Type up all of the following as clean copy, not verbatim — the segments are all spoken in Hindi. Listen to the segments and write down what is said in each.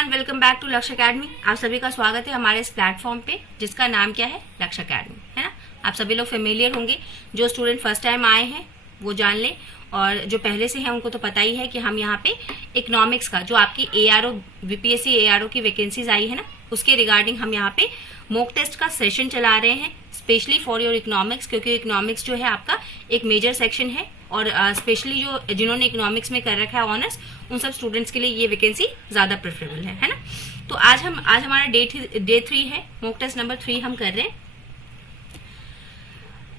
एवरीवन, वेलकम बैक टू लक्ष्य अकेडमी। आप सभी का स्वागत है हमारे इस प्लेटफॉर्म पे जिसका नाम क्या है, लक्ष्य अकेडमी, है ना। आप सभी लोग फेमिलियर होंगे। जो स्टूडेंट फर्स्ट टाइम आए हैं वो जान लें, और जो पहले से हैं उनको तो पता ही है कि हम यहाँ पे इकोनॉमिक्स का जो आपकी ARO BPSC ARO की वैकेंसीज आई है ना, उसके रिगार्डिंग हम यहाँ पे मॉक टेस्ट का सेशन चला रहे हैं स्पेशली फॉर योर इकोनॉमिक्स, क्योंकि इकोनॉमिक्स जो है आपका एक मेजर सेक्शन है और स्पेशली जो जिन्होंने इकोनॉमिक्स में कर रखा है ऑनर्स, उन सब स्टूडेंट्स के लिए ये वैकेंसी ज्यादा प्रेफरेबल है ना। तो आज हमारा डे 3 है, मॉक टेस्ट नंबर 3 हम कर रहे हैं।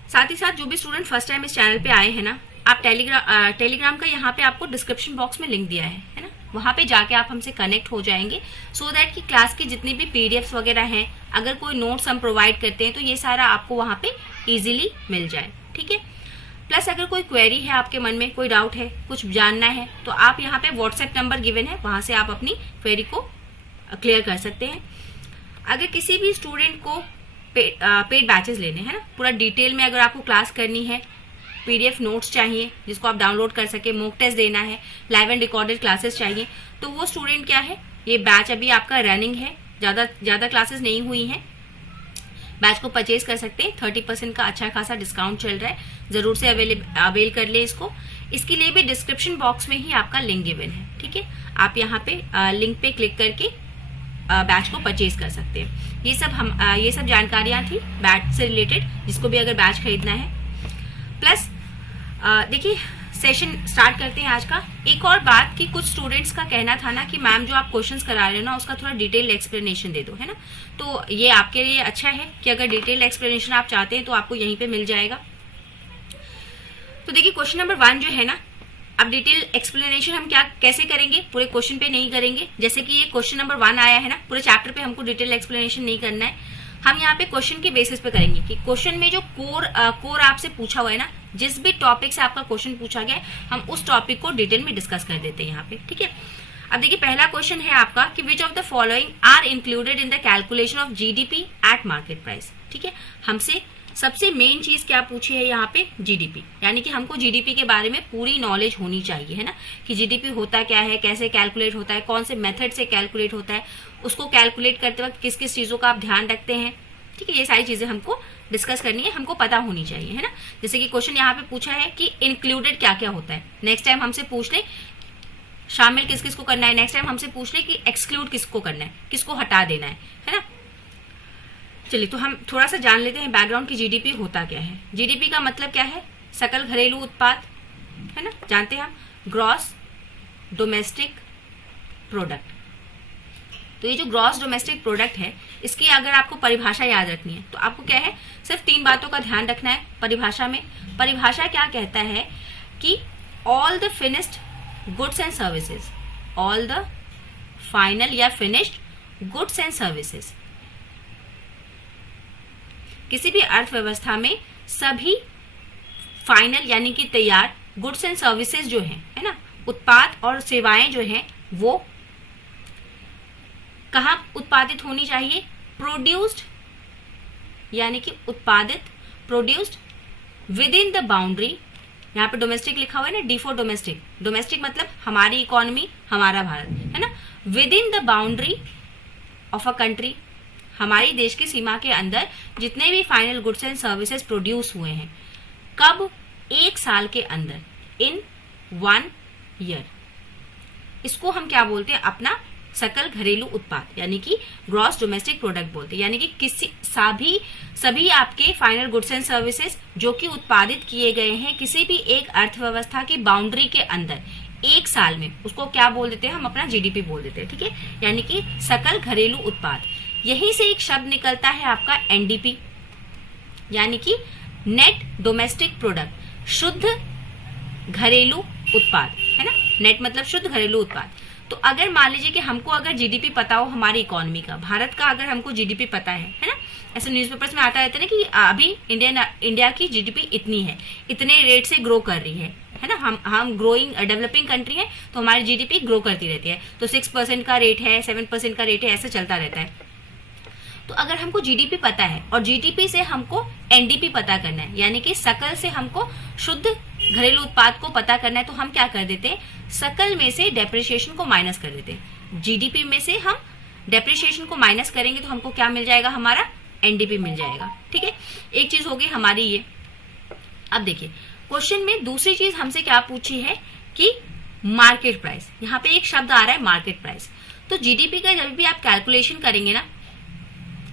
साथ ही साथ जो भी स्टूडेंट फर्स्ट टाइम इस चैनल पे आए हैं ना, आप टेलीग्राम का यहाँ पे आपको डिस्क्रिप्शन बॉक्स में लिंक दिया है ना, वहां पे जाके आप हमसे कनेक्ट हो जाएंगे सो दैट कि क्लास की जितनी भी PDFs वगैरह हैं, अगर कोई नोट्स हम प्रोवाइड करते हैं तो ये सारा आपको वहां पे इजीली मिल जाए, ठीक है। प्लस अगर कोई क्वेरी है आपके मन में, कोई डाउट है, कुछ जानना है, तो आप यहाँ पे व्हाट्सएप नंबर गिवन है, वहां से आप अपनी क्वेरी को क्लियर कर सकते हैं। अगर किसी भी स्टूडेंट को पेड बैचेस लेने हैं ना, पूरा डिटेल में अगर आपको क्लास करनी है, PDF नोट्स चाहिए जिसको आप डाउनलोड कर सके, मॉक टेस्ट देना है, लाइव एंड रिकॉर्डेड क्लासेस चाहिए, तो वो स्टूडेंट क्या है, ये बैच अभी आपका रनिंग है, ज्यादा क्लासेस नहीं हुई हैं, बैच को परचेज कर सकते हैं। 30% का अच्छा खासा डिस्काउंट चल रहा है, जरूर से अवेल कर ले इसको। इसके लिए भी डिस्क्रिप्शन बॉक्स में ही आपका लिंक गिवन है, ठीक है। आप यहाँ पे लिंक पे क्लिक करके बैच को परचेज कर सकते हैं। ये सब जानकारियां थी बैच से रिलेटेड, जिसको भी अगर बैच खरीदना है। प्लस देखिए, सेशन स्टार्ट करते हैं आज का। एक और बात कि कुछ स्टूडेंट्स का कहना था ना कि मैम जो आप क्वेश्चंस करा रहे हो ना, उसका थोड़ा डिटेल एक्सप्लेनेशन दे दो, है ना। तो ये आपके लिए अच्छा है कि अगर डिटेल एक्सप्लेनेशन आप चाहते हैं तो आपको यहीं पे मिल जाएगा। तो देखिए, क्वेश्चन नंबर 1 जो है ना, अब डिटेल एक्सप्लेनेशन हम कैसे करेंगे, पूरे क्वेश्चन पे नहीं करेंगे। जैसे कि ये क्वेश्चन नंबर 1 आया है ना, पूरे चैप्टर पे हमको डिटेल एक्सप्लेनेशन नहीं करना है। हम यहाँ पे क्वेश्चन के बेसिस पे करेंगे कि क्वेश्चन में जो कोर आपसे पूछा हुआ है ना, जिस भी टॉपिक से आपका क्वेश्चन पूछा गया है, हम उस टॉपिक को डिटेल में डिस्कस कर देते हैं यहाँ पे, ठीक है। अब देखिए, पहला क्वेश्चन है आपका कि which of the following are included in the calculation of GDP at market price, ठीक है। हमसे सबसे मेन चीज क्या पूछी है यहाँ पे, GDP, यानी कि हमको GDP के बारे में पूरी नॉलेज होनी चाहिए, है ना, कि GDP होता क्या है, कैसे कैलकुलेट होता है, कौन से मेथड से कैलकुलेट होता है, उसको कैलकुलेट करते वक्त किस किस चीजों का आप ध्यान रखते हैं, ठीक है। ये सारी चीजें हमको डिस्कस करनी है, हमको पता होनी चाहिए, है ना। जैसे कि क्वेश्चन यहाँ पे पूछा है कि इंक्लूडेड क्या क्या होता है, नेक्स्ट टाइम हमसे पूछ ले शामिल किस किस को करना है, नेक्स्ट टाइम हमसे पूछ ले कि एक्सक्लूड किसको करना है, किसको हटा देना है ना। चलिए, तो हम थोड़ा सा जान लेते हैं बैकग्राउंड की GDP होता क्या है। GDP का मतलब क्या है, सकल घरेलू उत्पाद, है ना, जानते हैं हम, ग्रॉस डोमेस्टिक प्रोडक्ट। तो ये जो ग्रॉस डोमेस्टिक प्रोडक्ट है, इसकी अगर आपको परिभाषा याद रखनी है तो आपको क्या है, सिर्फ 3 बातों का ध्यान रखना है परिभाषा में। परिभाषा क्या कहता है कि all the finished goods and services, all the final या फिनिश्ड गुड्स एंड सर्विसेज, किसी भी अर्थव्यवस्था में सभी फाइनल यानी कि तैयार गुड्स एंड सर्विसेज जो हैं, है ना, उत्पाद और सेवाएं जो हैं, वो कहाँ उत्पादित होनी चाहिए, प्रोड्यूस्ड यानी कि उत्पादित, produced with in the boundary, यहाँ पे डोमेस्टिक लिखा हुआ है ना, D फॉर डोमेस्टिक, डोमेस्टिक मतलब हमारी इकोनॉमी, हमारा भारत, है ना, with in the boundary of a country, हमारी देश की सीमा के अंदर जितने भी final goods and services produce हुए हैं, कब, 1 साल के अंदर, इन 1 ईयर, इसको हम क्या बोलते हैं, अपना सकल घरेलू उत्पाद यानी कि ग्रॉस डोमेस्टिक प्रोडक्ट बोलते हैं। यानी कि सभी आपके फाइनल गुड्स एंड सर्विसेज जो कि उत्पादित किए गए हैं किसी भी एक अर्थव्यवस्था की बाउंड्री के अंदर 1 साल में, उसको क्या बोल देते हैं, हम अपना GDP बोल देते हैं, ठीक है, यानी कि सकल घरेलू उत्पाद। यहीं से एक शब्द निकलता है आपका NDP, यानी कि नेट डोमेस्टिक प्रोडक्ट, शुद्ध घरेलू उत्पाद, है ना, नेट मतलब शुद्ध घरेलू उत्पाद। तो अगर मान लीजिए कि हमको अगर GDP पता हो हमारी इकोनॉमी का, भारत का अगर हमको GDP पता है ना, ऐसे न्यूज़पेपर्स में आता रहता है ना कि अभी इंडिया की GDP इतनी है, इतने रेट से ग्रो कर रही है ना, हम ग्रोइंग डेवलपिंग कंट्री है, तो हमारी GDP ग्रो करती रहती है, तो 6% का रेट है, 7% का रेट है, ऐसा चलता रहता है। तो अगर हमको GDP पता है और GDP से हमको NDP पता करना है, यानी कि सकल से हमको शुद्ध घरेलू उत्पाद को पता करना है, तो हम क्या कर देते हैं, सकल में से डेप्रिसिएशन को माइनस कर देते हैं। जीडीपी में से हम डेप्रिसिएशन को माइनस करेंगे तो हमको क्या मिल जाएगा, हमारा एनडीपी मिल जाएगा। ठीक है, एक चीज होगी हमारी ये। अब देखिए क्वेश्चन में दूसरी चीज हमसे क्या पूछी है कि मार्केट प्राइस। यहाँ पे एक शब्द आ रहा है मार्केट प्राइस। तो जीडीपी का जब भी आप कैलकुलेशन करेंगे ना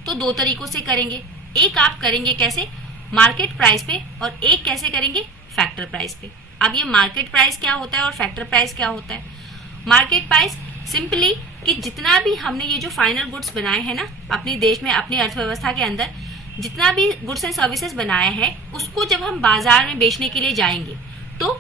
तो दो तरीकों से करेंगे। एक आप करेंगे कैसे, मार्केट प्राइस पे, और एक कैसे करेंगे, फैक्टर प्राइस पे। अब ये मार्केट प्राइस क्या होता है और फैक्टर प्राइस क्या होता है। मार्केट प्राइस सिंपली कि जितना भी हमने ये जो फाइनल गुड्स बनाए हैं ना अपने देश में, अपनी अर्थव्यवस्था के अंदर जितना भी गुड्स एंड सर्विसेज बनाया है, उसको जब हम बाजार में बेचने के लिए जाएंगे तो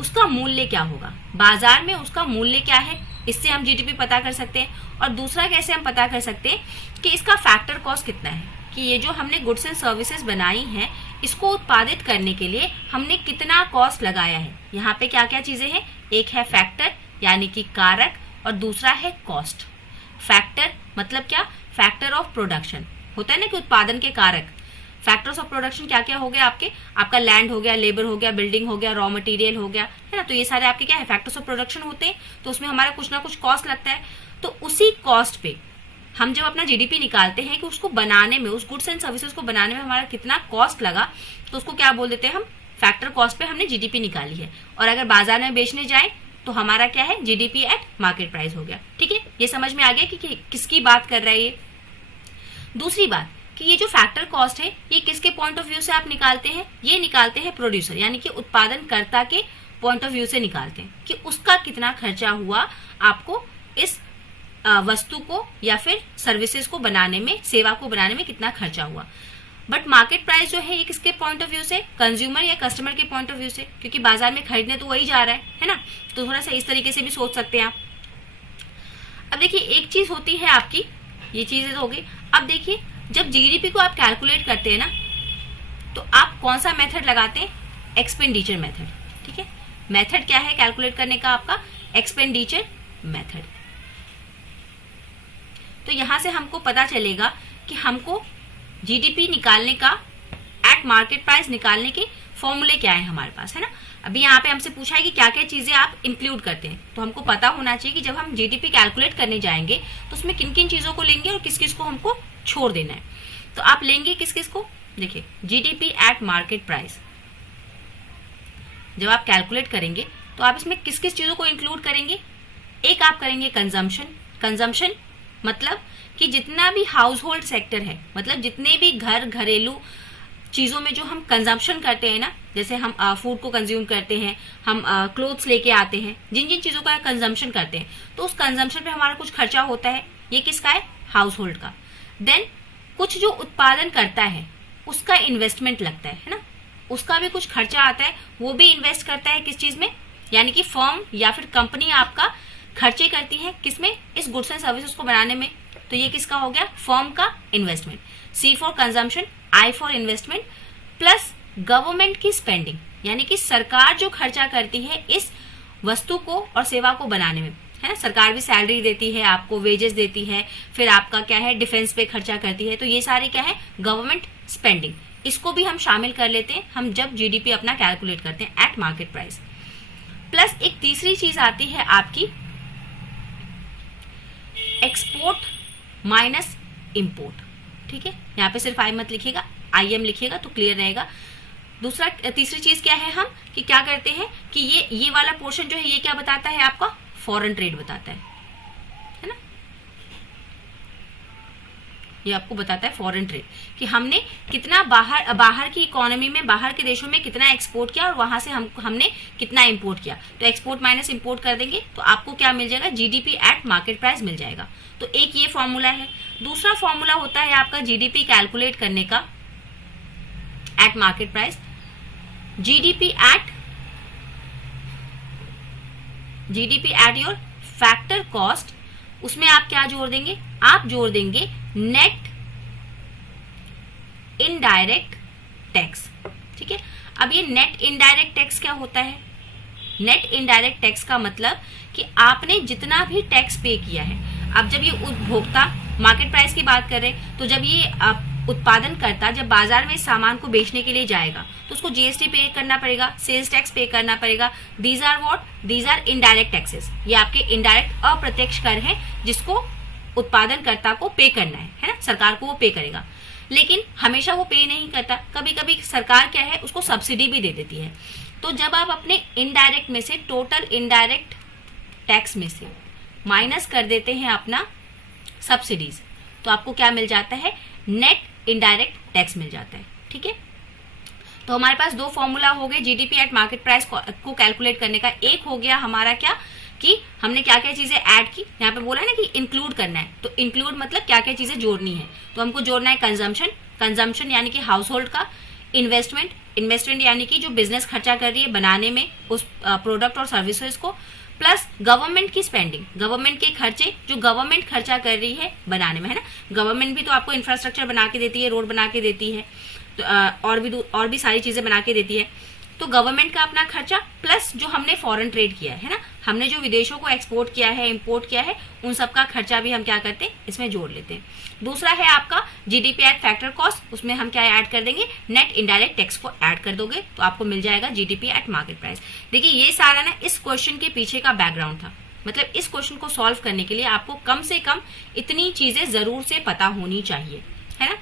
उसका मूल्य क्या होगा, बाजार में उसका मूल्य क्या है, इससे हम जीडीपी पता कर सकते हैं। और दूसरा कैसे हम पता कर सकते हैं कि इसका फैक्टर कॉस्ट कितना है, कि ये जो हमने गुड्स एंड सर्विसेज बनाई हैं इसको उत्पादित करने के लिए हमने कितना कॉस्ट लगाया है। यहाँ पे क्या क्या चीजें हैं, एक है फैक्टर यानी कि कारक, और दूसरा है कॉस्ट। फैक्टर मतलब क्या, फैक्टर ऑफ प्रोडक्शन होता है ना कि उत्पादन के कारक। फैक्टर्स ऑफ प्रोडक्शन क्या क्या हो गया आपका लैंड हो गया, लेबर हो गया, बिल्डिंग हो गया, रॉ मटेरियल हो गया, है ना। तो ये सारे आपके क्या है, फैक्टर्स ऑफ प्रोडक्शन होते हैं। तो उसमें हमारा कुछ ना कुछ कॉस्ट लगता है। तो उसी कॉस्ट पे हम जब अपना जीडीपी निकालते हैं कि उसको बनाने में, उस गुड्स एंड सर्विसेज को बनाने में हमारा कितना कॉस्ट लगा, तो उसको क्या बोल देते हैं हम, फैक्टर कॉस्ट पे हमने जीडीपी निकाली है। और अगर बाजार में बेचने जाए तो हमारा क्या है, जीडीपी एट मार्केट प्राइस हो गया। ठीक है, ये समझ में आ गया कि किसकी बात कर रहा है ये। दूसरी बात कि ये जो फैक्टर कॉस्ट है ये किसके पॉइंट ऑफ व्यू से आप निकालते हैं, ये निकालते हैं प्रोड्यूसर यानी कि उत्पादनकर्ता के पॉइंट ऑफ व्यू से निकालते हैं कि उसका कितना खर्चा हुआ आपको इस वस्तु को या फिर सर्विसेज को बनाने में, सेवा को बनाने में कितना खर्चा हुआ। बट मार्केट प्राइस जो है ये किसके पॉइंट ऑफ व्यू से, कंज्यूमर या कस्टमर के पॉइंट ऑफ व्यू से, क्योंकि बाजार में खरीदने तो वही जा रहा है ना। तो थोड़ा सा इस तरीके से भी सोच सकते हैं आप। अब देखिए एक चीज होती है आपकी, ये चीजें तो हो गई। अब देखिए जब जीडीपी को आप कैलकुलेट करते हैं ना तो आप कौन सा मेथड लगाते हैं, एक्सपेंडिचर मेथड। ठीक है, मेथड क्या है कैलकुलेट करने का, आपका एक्सपेंडिचर मेथड। तो यहां से हमको पता चलेगा कि हमको जीडीपी निकालने का, एट मार्केट प्राइस निकालने के फॉर्मूले क्या है हमारे पास, है ना। अभी यहाँ पे हमसे पूछा है कि क्या क्या चीजें आप इंक्लूड करते हैं। तो हमको पता होना चाहिए कि जब हम जीडीपी कैलकुलेट करने जाएंगे तो उसमें किन किन चीजों को लेंगे और किस किस को हमको छोड़ देना है। तो आप लेंगे किस किस को, देखिए जीडीपी एट मार्केट प्राइस जब आप कैलकुलेट करेंगे तो आप इसमें किस किस चीजों को इंक्लूड करेंगे। एक आप करेंगे कंजम्पशन। कंजम्पशन मतलब कि जितना भी हाउस होल्ड सेक्टर है, मतलब जितने भी घरेलू चीजों में जो हम कंजम्पशन करते हैं ना, जैसे हम फूड को कंज्यूम करते हैं, हम क्लोथ्स लेके आते हैं, जिन जिन चीजों का कंजम्पशन करते हैं तो उस कंजम्पशन पे हमारा कुछ खर्चा होता है। ये किसका है, हाउस होल्ड का। देन कुछ जो उत्पादन करता है उसका इन्वेस्टमेंट लगता है ना, उसका भी कुछ खर्चा आता है, वो भी इन्वेस्ट करता है किस चीज में, यानी कि फर्म या फिर कंपनी आपका खर्चे करती है किसमें, इस गुड्स एंड सर्विसेज को बनाने में। तो ये किसका हो गया, फर्म का investment. C for consumption, I for investment, plus government की स्पेंडिंग यानी कि सरकार जो खर्चा करती है इस वस्तु को और सेवा को बनाने में, है ना। सरकार भी सैलरी देती है आपको, वेजेस देती है, फिर आपका क्या है डिफेंस पे खर्चा करती है। तो ये सारे क्या है, गवर्नमेंट स्पेंडिंग। इसको भी हम शामिल कर लेते हैं हम जब जीडीपी अपना कैलकुलेट करते हैं एट मार्केट प्राइस। प्लस एक तीसरी चीज आती है आपकी एक्सपोर्ट माइनस इंपोर्ट। ठीक है, यहाँ पे सिर्फ आई मत लिखिएगा, IM लिखिएगा तो क्लियर रहेगा। तीसरी चीज क्या है, हम कि क्या करते हैं कि ये वाला पोर्शन जो है ये क्या बताता है आपका, फॉरेन ट्रेड बताता है ना। ये आपको बताता है फॉरेन ट्रेड कि हमने कितना बाहर की इकोनॉमी में, बाहर के देशों में कितना एक्सपोर्ट किया और वहां से हमने कितना इंपोर्ट किया। तो एक्सपोर्ट माइनस इंपोर्ट कर देंगे तो आपको क्या मिल जाएगा, जीडीपी एट मार्केट प्राइस मिल जाएगा। तो एक ये फॉर्मूला है। दूसरा फॉर्मूला होता है आपका जीडीपी कैलकुलेट करने का eight market price, GDP at your factor cost. उसमें आप क्या जोड़ देंगे, आप जोड़ देंगे नेट इनडायरेक्ट टैक्स। ठीक है, अब ये नेट इनडायरेक्ट टैक्स क्या होता है, नेट इनडायरेक्ट टैक्स का मतलब कि आपने जितना भी टैक्स पे किया है। अब जब ये उपभोक्ता मार्केट प्राइस की बात कर रहे हैं तो जब ये उत्पादनकर्ता जब बाजार में इस सामान को बेचने के लिए जाएगा तो उसको जीएसटी पे करना पड़ेगा, सेल्स टैक्स पे करना पड़ेगा। These are what? These are indirect taxes. ये आपके इनडायरेक्ट अप्रत्यक्ष कर हैं जिसको उत्पादनकर्ता को पे करना है ना, सरकार को वो पे करेगा। लेकिन हमेशा वो पे नहीं करता, कभी कभी सरकार क्या है उसको सब्सिडी भी दे देती है। तो जब आप अपने इनडायरेक्ट में से, टोटल इनडायरेक्ट टैक्स में से माइनस कर देते हैं अपना सब्सिडीज, तो आपको क्या मिल जाता है? नेट इनडायरेक्ट टैक्स मिल जाता है। ठीक है, तो हमारे पास दो फॉर्मूला हो गए जीडीपी एट मार्केट प्राइस को कैलकुलेट करने का। एक हो गया हमारा क्या कि हमने क्या क्या चीजें ऐड की, यहाँ पे बोला है ना कि इंक्लूड करना है, तो इंक्लूड मतलब क्या क्या चीजें जोड़नी है। तो हमको जोड़ना है कंजम्पशन यानी कि हाउस होल्ड का, इन्वेस्टमेंट यानी कि जो बिजनेस खर्चा कर रही है बनाने में उस प्रोडक्ट और सर्विसेज को, प्लस गवर्नमेंट की स्पेंडिंग, गवर्नमेंट के खर्चे जो गवर्नमेंट खर्चा कर रही है बनाने में, है ना। गवर्नमेंट भी तो आपको इंफ्रास्ट्रक्चर बना के देती है, रोड बना के देती है, तो और भी सारी चीजें बना के देती है। तो गवर्नमेंट का अपना खर्चा प्लस जो हमने फॉरेन ट्रेड किया है ना, हमने जो विदेशों को एक्सपोर्ट किया है, इंपोर्ट किया है, उन सब का खर्चा भी हम क्या करते हैं इसमें जोड़ लेते हैं। दूसरा है आपका जीडीपी एट फैक्टर कॉस्ट, उसमें हम क्या ऐड कर देंगे? नेट इनडायरेक्ट टैक्स को ऐड कर दोगे तो आपको मिल जाएगा जीडीपी एट मार्केट प्राइस। देखिए ये सारा ना इस क्वेश्चन के पीछे का बैकग्राउंड था, मतलब इस क्वेश्चन को सॉल्व करने के लिए आपको कम से कम इतनी चीजें जरूर से पता होनी चाहिए, है ना।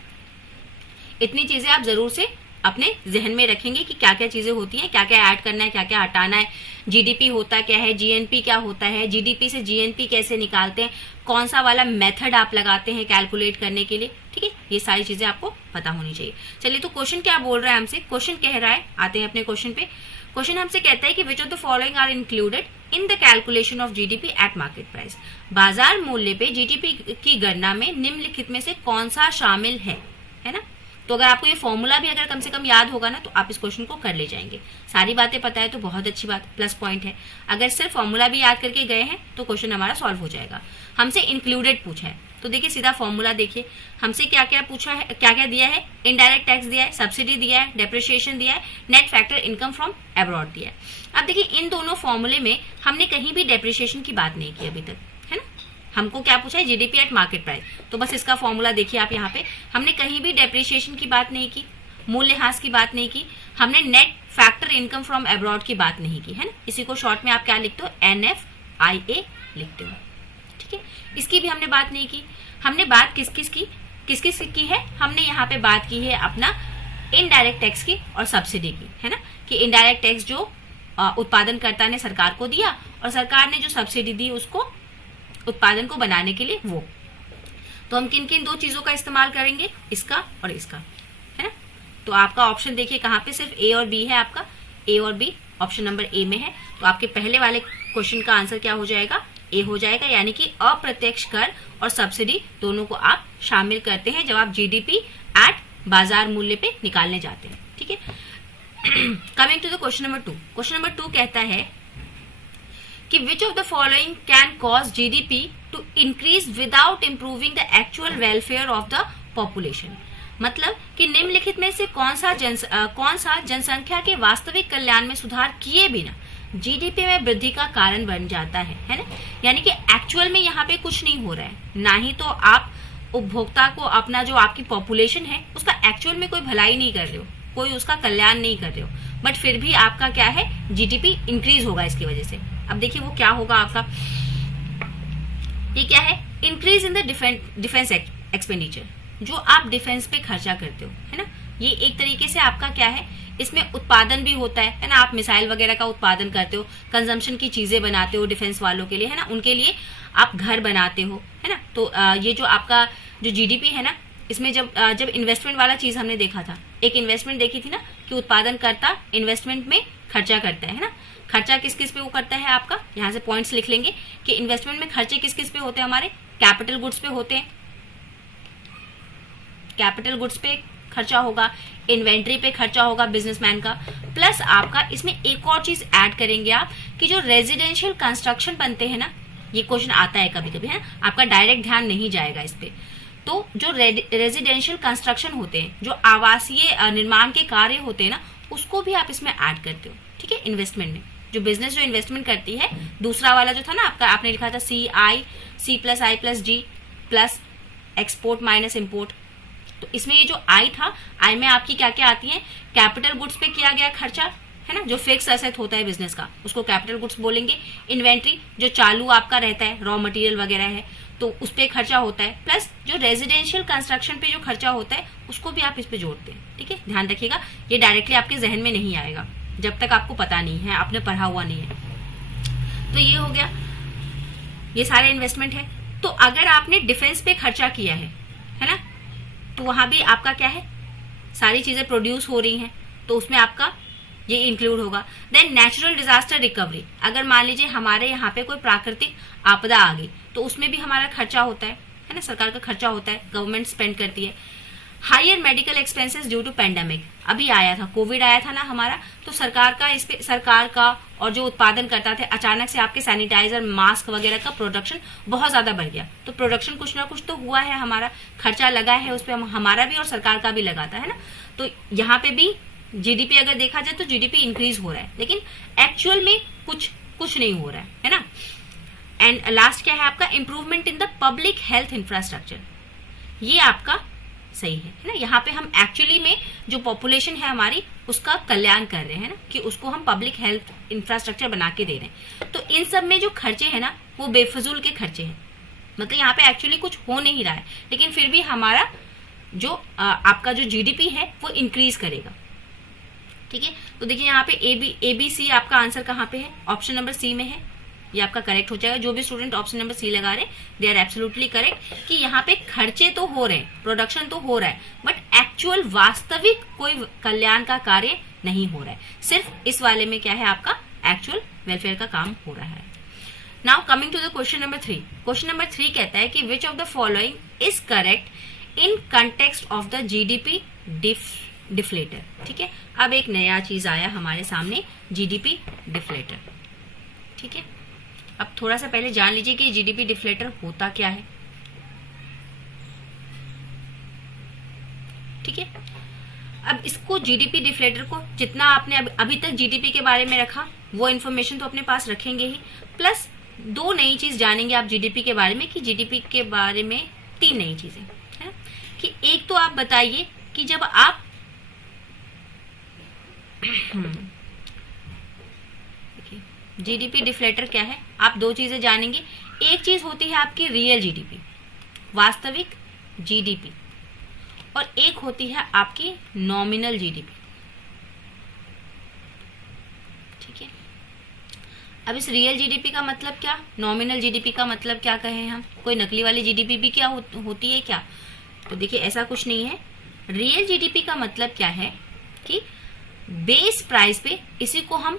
इतनी चीजें आप जरूर से अपने जहन में रखेंगे कि क्या क्या चीजें होती हैं, क्या क्या ऐड करना है, क्या क्या हटाना है, जीडीपी होता क्या है, जीएनपी क्या होता है, जीडीपी से जीएनपी कैसे निकालते हैं, कौन सा वाला मेथड आप लगाते हैं कैलकुलेट करने के लिए। ठीक है, ये सारी चीजें आपको पता होनी चाहिए। चलिए, तो क्वेश्चन क्या बोल रहा है हमसे? क्वेश्चन कह रहा है, आते हैं अपने क्वेश्चन पे। क्वेश्चन हमसे कहता है कि which of the following are included in the calculation of GDP at market price. बाजार मूल्य पे जीडीपी की गणना में निम्नलिखित में से कौन सा शामिल है ना। तो अगर आपको ये फॉर्मूला भी अगर कम से कम याद होगा ना तो आप इस क्वेश्चन को कर ले जाएंगे। सारी बातें पता है तो बहुत अच्छी बात, प्लस पॉइंट है। अगर सिर्फ फॉर्मूला भी याद करके गए हैं तो क्वेश्चन हमारा सॉल्व हो जाएगा। हमसे इंक्लूडेड पूछा है तो देखिए सीधा फॉर्मूला देखिए, हमसे क्या क्या पूछा है, क्या क्या दिया है? इनडायरेक्ट टैक्स दिया है, सब्सिडी दिया है, डेप्रिसिएशन दिया है, net factor income from abroad दिया है। अब देखिए इन दोनों फॉर्मूले में हमने कहीं भी डेप्रिसिएशन की बात नहीं की अभी तक, है ना। हमको क्या पूछा है? जीडीपी एट मार्केट प्राइस, तो बस इसका फॉर्मूला देखिए आप यहाँ पे। हमने कहीं भी डेप्रिसिएशन की बात नहीं की, मूल्यह्रास की बात नहीं की, हमने net factor income from abroad की बात नहीं की, है ना। इसी को शॉर्ट में आप क्या लिखते हो? NFIA लिखते हो। ठीक है, इसकी भी हमने बात नहीं की। हमने बात किस किस की है? हमने यहाँ पे बात की है अपना इनडायरेक्ट टैक्स की और सब्सिडी की, है ना, कि इनडायरेक्ट टैक्स जो उत्पादनकर्ता ने सरकार को दिया और सरकार ने जो सब्सिडी दी उसको उत्पादन को बनाने के लिए वो। तो हम किन किन दो चीजों का इस्तेमाल करेंगे? इसका और इसका, है ना। तो आपका ऑप्शन देखिए कहाँ पे सिर्फ A और B है, आपका A और B ऑप्शन नंबर A में है। तो आपके पहले वाले क्वेश्चन का आंसर क्या हो जाएगा? A हो जाएगा, यानी कि अप्रत्यक्ष कर और सब्सिडी दोनों को आप शामिल करते हैं जब आप जीडीपी एट बाजार मूल्य पे निकालने जाते हैं। ठीक है, coming to the question number 2। Question number 2 कहता है कि which of the following can cause GDP to increase without improving the actual welfare of the population. मतलब कि निम्नलिखित में से कौन सा जनसंख्या के वास्तविक कल्याण में सुधार किए बिना जीडीपी में वृद्धि का कारण बन जाता है ना। यानी कि एक्चुअल में यहाँ पे कुछ नहीं हो रहा है, ना ही तो आप उपभोक्ता को, अपना जो आपकी पॉपुलेशन है उसका एक्चुअल में कोई भलाई नहीं कर रहे हो, कोई उसका कल्याण नहीं कर रहे हो, बट फिर भी आपका क्या है? जीडीपी इंक्रीज होगा इसकी वजह से। अब देखिए वो क्या होगा आपका, ये क्या है? Increase in the defence expenditure, जो आप डिफेंस पे खर्चा करते हो, है ना। ये एक तरीके से आपका क्या है, इसमें उत्पादन भी होता है ना। आप मिसाइल वगैरह का उत्पादन करते हो, कंजम्पशन की चीजें बनाते हो डिफेंस वालों के लिए, है ना, उनके लिए आप घर बनाते हो, है ना। तो ये जो आपका जो जीडीपी है ना, इसमें जब इन्वेस्टमेंट वाला चीज हमने देखा था, एक इन्वेस्टमेंट देखी थी ना कि उत्पादन करता इन्वेस्टमेंट में खर्चा करता है ना। खर्चा किस किस पे वो करता है आपका, यहाँ से पॉइंट्स लिख लेंगे कि इन्वेस्टमेंट में खर्चे किस किस पे होते हैं हमारे? कैपिटल गुड्स पे होते हैं, कैपिटल गुड्स पे खर्चा होगा, इन्वेंट्री पे खर्चा होगा बिजनेसमैन का, प्लस आपका इसमें एक और चीज ऐड करेंगे आप कि जो रेजिडेंशियल कंस्ट्रक्शन बनते हैं ना, ये क्वेश्चन आता है कभी कभी, है ना, आपका डायरेक्ट ध्यान नहीं जाएगा इस पे। तो जो रेजिडेंशियल कंस्ट्रक्शन होते हैं, जो आवासीय निर्माण के कार्य होते हैं ना, उसको भी आप इसमें ऐड करते हो। ठीक है, इन्वेस्टमेंट में जो बिजनेस जो इन्वेस्टमेंट करती है, दूसरा वाला जो था ना आपका, आपने लिखा था C+I+G plus export minus import, तो इसमें ये जो आई था, आई में आपकी क्या क्या आती है, कैपिटल गुड्स पे किया गया खर्चा है ना, जो फिक्स एसेट होता है बिजनेस का उसको कैपिटल गुड्स बोलेंगे। इन्वेंट्री जो चालू आपका रहता है, रॉ मटेरियल वगैरह है तो उस पर खर्चा होता है, प्लस जो रेजिडेंशियल कंस्ट्रक्शन पे जो खर्चा होता है उसको भी आप इस पे जोड़ते हैं। ठीक है, ध्यान रखिएगा, ये डायरेक्टली आपके जहन में नहीं आएगा जब तक आपको पता नहीं है, आपने पढ़ा हुआ नहीं है। तो ये हो गया, ये सारे इन्वेस्टमेंट है। तो अगर आपने डिफेंस पे खर्चा किया है ना, तो वहां भी आपका क्या है, सारी चीजें प्रोड्यूस हो रही हैं तो उसमें आपका ये इंक्लूड होगा। देन नेचुरल डिजास्टर रिकवरी, अगर मान लीजिए हमारे यहाँ पे कोई प्राकृतिक आपदा आ गई तो उसमें भी हमारा खर्चा होता है ना, सरकार का खर्चा होता है, गवर्नमेंट स्पेंड करती है। Higher medical expenses due to pandemic, अभी आया था, कोविड आया था ना हमारा, तो सरकार का और जो उत्पादन करता थे, अचानक से आपके सैनिटाइजर, मास्क वगैरह का प्रोडक्शन बहुत ज्यादा बढ़ गया, तो प्रोडक्शन कुछ ना कुछ तो हुआ है, हमारा खर्चा लगा है उस पर, हमारा भी और सरकार का भी लगाता है ना। तो यहाँ पे भी जीडीपी अगर देखा जाए तो जीडीपी इंक्रीज हो रहा है, लेकिन एक्चुअल में कुछ नहीं हो रहा है ना। एंड लास्ट क्या है आपका, improvement in the public health infrastructure, ये आपका सही है ना। यहाँ पे हम एक्चुअली में जो पॉपुलेशन है हमारी उसका कल्याण कर रहे हैं ना, कि उसको हम पब्लिक हेल्थ इंफ्रास्ट्रक्चर बना के दे रहे हैं। तो इन सब में जो खर्चे हैं ना वो बेफजूल के खर्चे हैं, मतलब यहाँ पे एक्चुअली कुछ हो नहीं रहा है, लेकिन फिर भी हमारा जो आपका जो जीडीपी है वो इंक्रीज करेगा। ठीक है, तो देखिए यहाँ पे ए बी सी आपका आंसर कहाँ पे है, ऑप्शन नंबर सी में है, ये आपका करेक्ट हो जाएगा। जो भी स्टूडेंट ऑप्शन नंबर सी लगा रहे दे आर एब्सोल्युटली करेक्ट, कि यहाँ पे खर्चे तो हो रहे हैं, प्रोडक्शन तो हो रहा है, बट एक्चुअल वास्तविक कोई कल्याण का कार्य नहीं हो रहा है। सिर्फ इस वाले में क्या है आपका एक्चुअल वेलफेयर का काम हो रहा है। Now coming to the question number 3, question number 3 कहता है कि which of the following is correct in context of the GDP deflator. ठीक है, अब एक नया चीज आया हमारे सामने, जीडीपी डिफ्लेटर। ठीक है, अब थोड़ा सा पहले जान लीजिए कि जीडीपी डिफ्लेटर होता क्या है। ठीक है, अब इसको जीडीपी डिफ्लेटर को जितना आपने अभी तक जीडीपी के बारे में रखा वो इन्फॉर्मेशन तो अपने पास रखेंगे ही, प्लस 2 नई चीज जानेंगे आप जीडीपी के बारे में, कि जीडीपी के बारे में 3 नई चीजें है कि एक तो आप बताइए कि जब आप जीडीपी डिफ्लेटर क्या है, आप 2 चीजें जानेंगे। एक चीज होती है आपकी रियल जीडीपी, वास्तविक जीडीपी, और एक होती है आपकी नॉमिनल जीडीपी। ठीक है, अब इस रियल जीडीपी का मतलब क्या, नॉमिनल जीडीपी का मतलब क्या कहें हम, कोई नकली वाली जीडीपी भी क्या होती है क्या, तो देखिए ऐसा कुछ नहीं है। रियल जीडीपी का मतलब क्या है कि बेस प्राइस पे, इसी को हम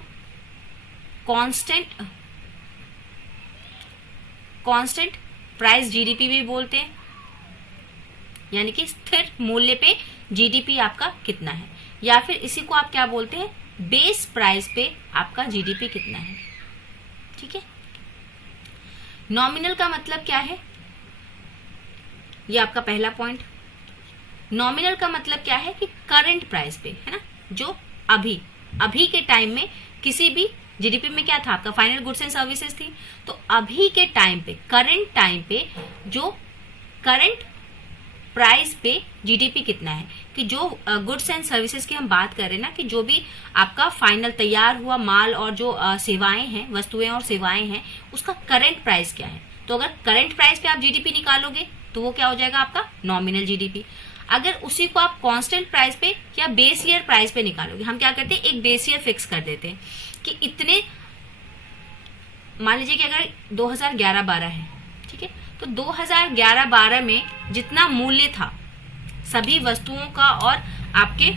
कांस्टेंट प्राइस जीडीपी भी बोलते हैं, यानी कि स्थिर मूल्य पे जीडीपी आपका कितना है, या फिर इसी को आप क्या बोलते हैं, बेस प्राइस पे आपका जीडीपी कितना है। ठीक है, नॉमिनल का मतलब क्या है, ये आपका पहला पॉइंट। नॉमिनल का मतलब क्या है कि करंट प्राइस पे, है ना, जो अभी के टाइम में किसी भी जीडीपी में क्या था आपका, फाइनल गुड्स एंड सर्विसेज थी, तो अभी के टाइम पे, करंट टाइम पे जो करंट प्राइस पे जीडीपी कितना है, कि जो गुड्स एंड सर्विसेज की हम बात कर रहे हैं ना, कि जो भी आपका फाइनल तैयार हुआ माल और जो सेवाएं हैं, वस्तुएं और सेवाएं हैं, उसका करंट प्राइस क्या है। तो अगर करंट प्राइस पे आप जीडीपी निकालोगे तो वो क्या हो जाएगा आपका नॉमिनल जीडीपी। अगर उसी को आप कांस्टेंट प्राइस पे या बेस ईयर प्राइस पे निकालोगे, हम क्या करते हैं, एक बेस ईयर फिक्स कर देते हैं कि इतने, मान लीजिए कि अगर 2011-12 है, ठीक है, तो 2011-12 में जितना मूल्य था सभी वस्तुओं का और आपके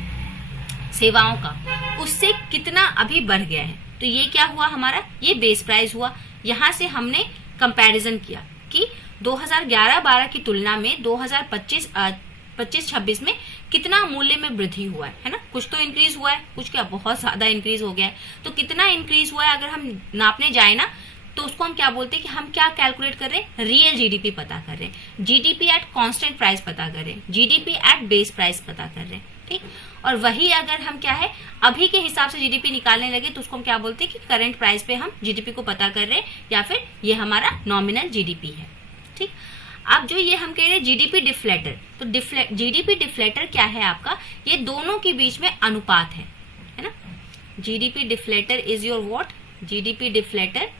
सेवाओं का, उससे कितना अभी बढ़ गया है, तो ये क्या हुआ हमारा, ये बेस प्राइस हुआ। यहां से हमने कंपैरिजन किया कि 2011-12 की तुलना में 2025-26 में कितना मूल्य में वृद्धि हुआ है ना, कुछ तो इंक्रीज हुआ है, कुछ क्या बहुत ज्यादा इंक्रीज हो गया है। तो कितना इंक्रीज हुआ है अगर हम नापने जाए ना, तो उसको हम क्या बोलते हैं कि हम क्या कैलकुलेट कर रहे हैं, रियल जीडीपी पता कर रहे हैं, जीडीपी एट कांस्टेंट प्राइस पता कर रहे हैं, जीडीपी एट बेस प्राइस पता कर रहे हैं। ठीक, और वही अगर हम क्या है अभी के हिसाब से जीडीपी निकालने लगे तो उसको हम क्या बोलते हैं कि करंट प्राइस पे हम जीडीपी को पता कर रहे हैं, या फिर ये हमारा नॉमिनल जीडीपी है। ठीक, अब जो ये हम कह रहे हैं जीडीपी डिफ्लेटर, तो जीडीपी डिफ्लेटर क्या है आपका, ये दोनों के बीच में अनुपात है ना। GDP deflator is your what, GDP deflator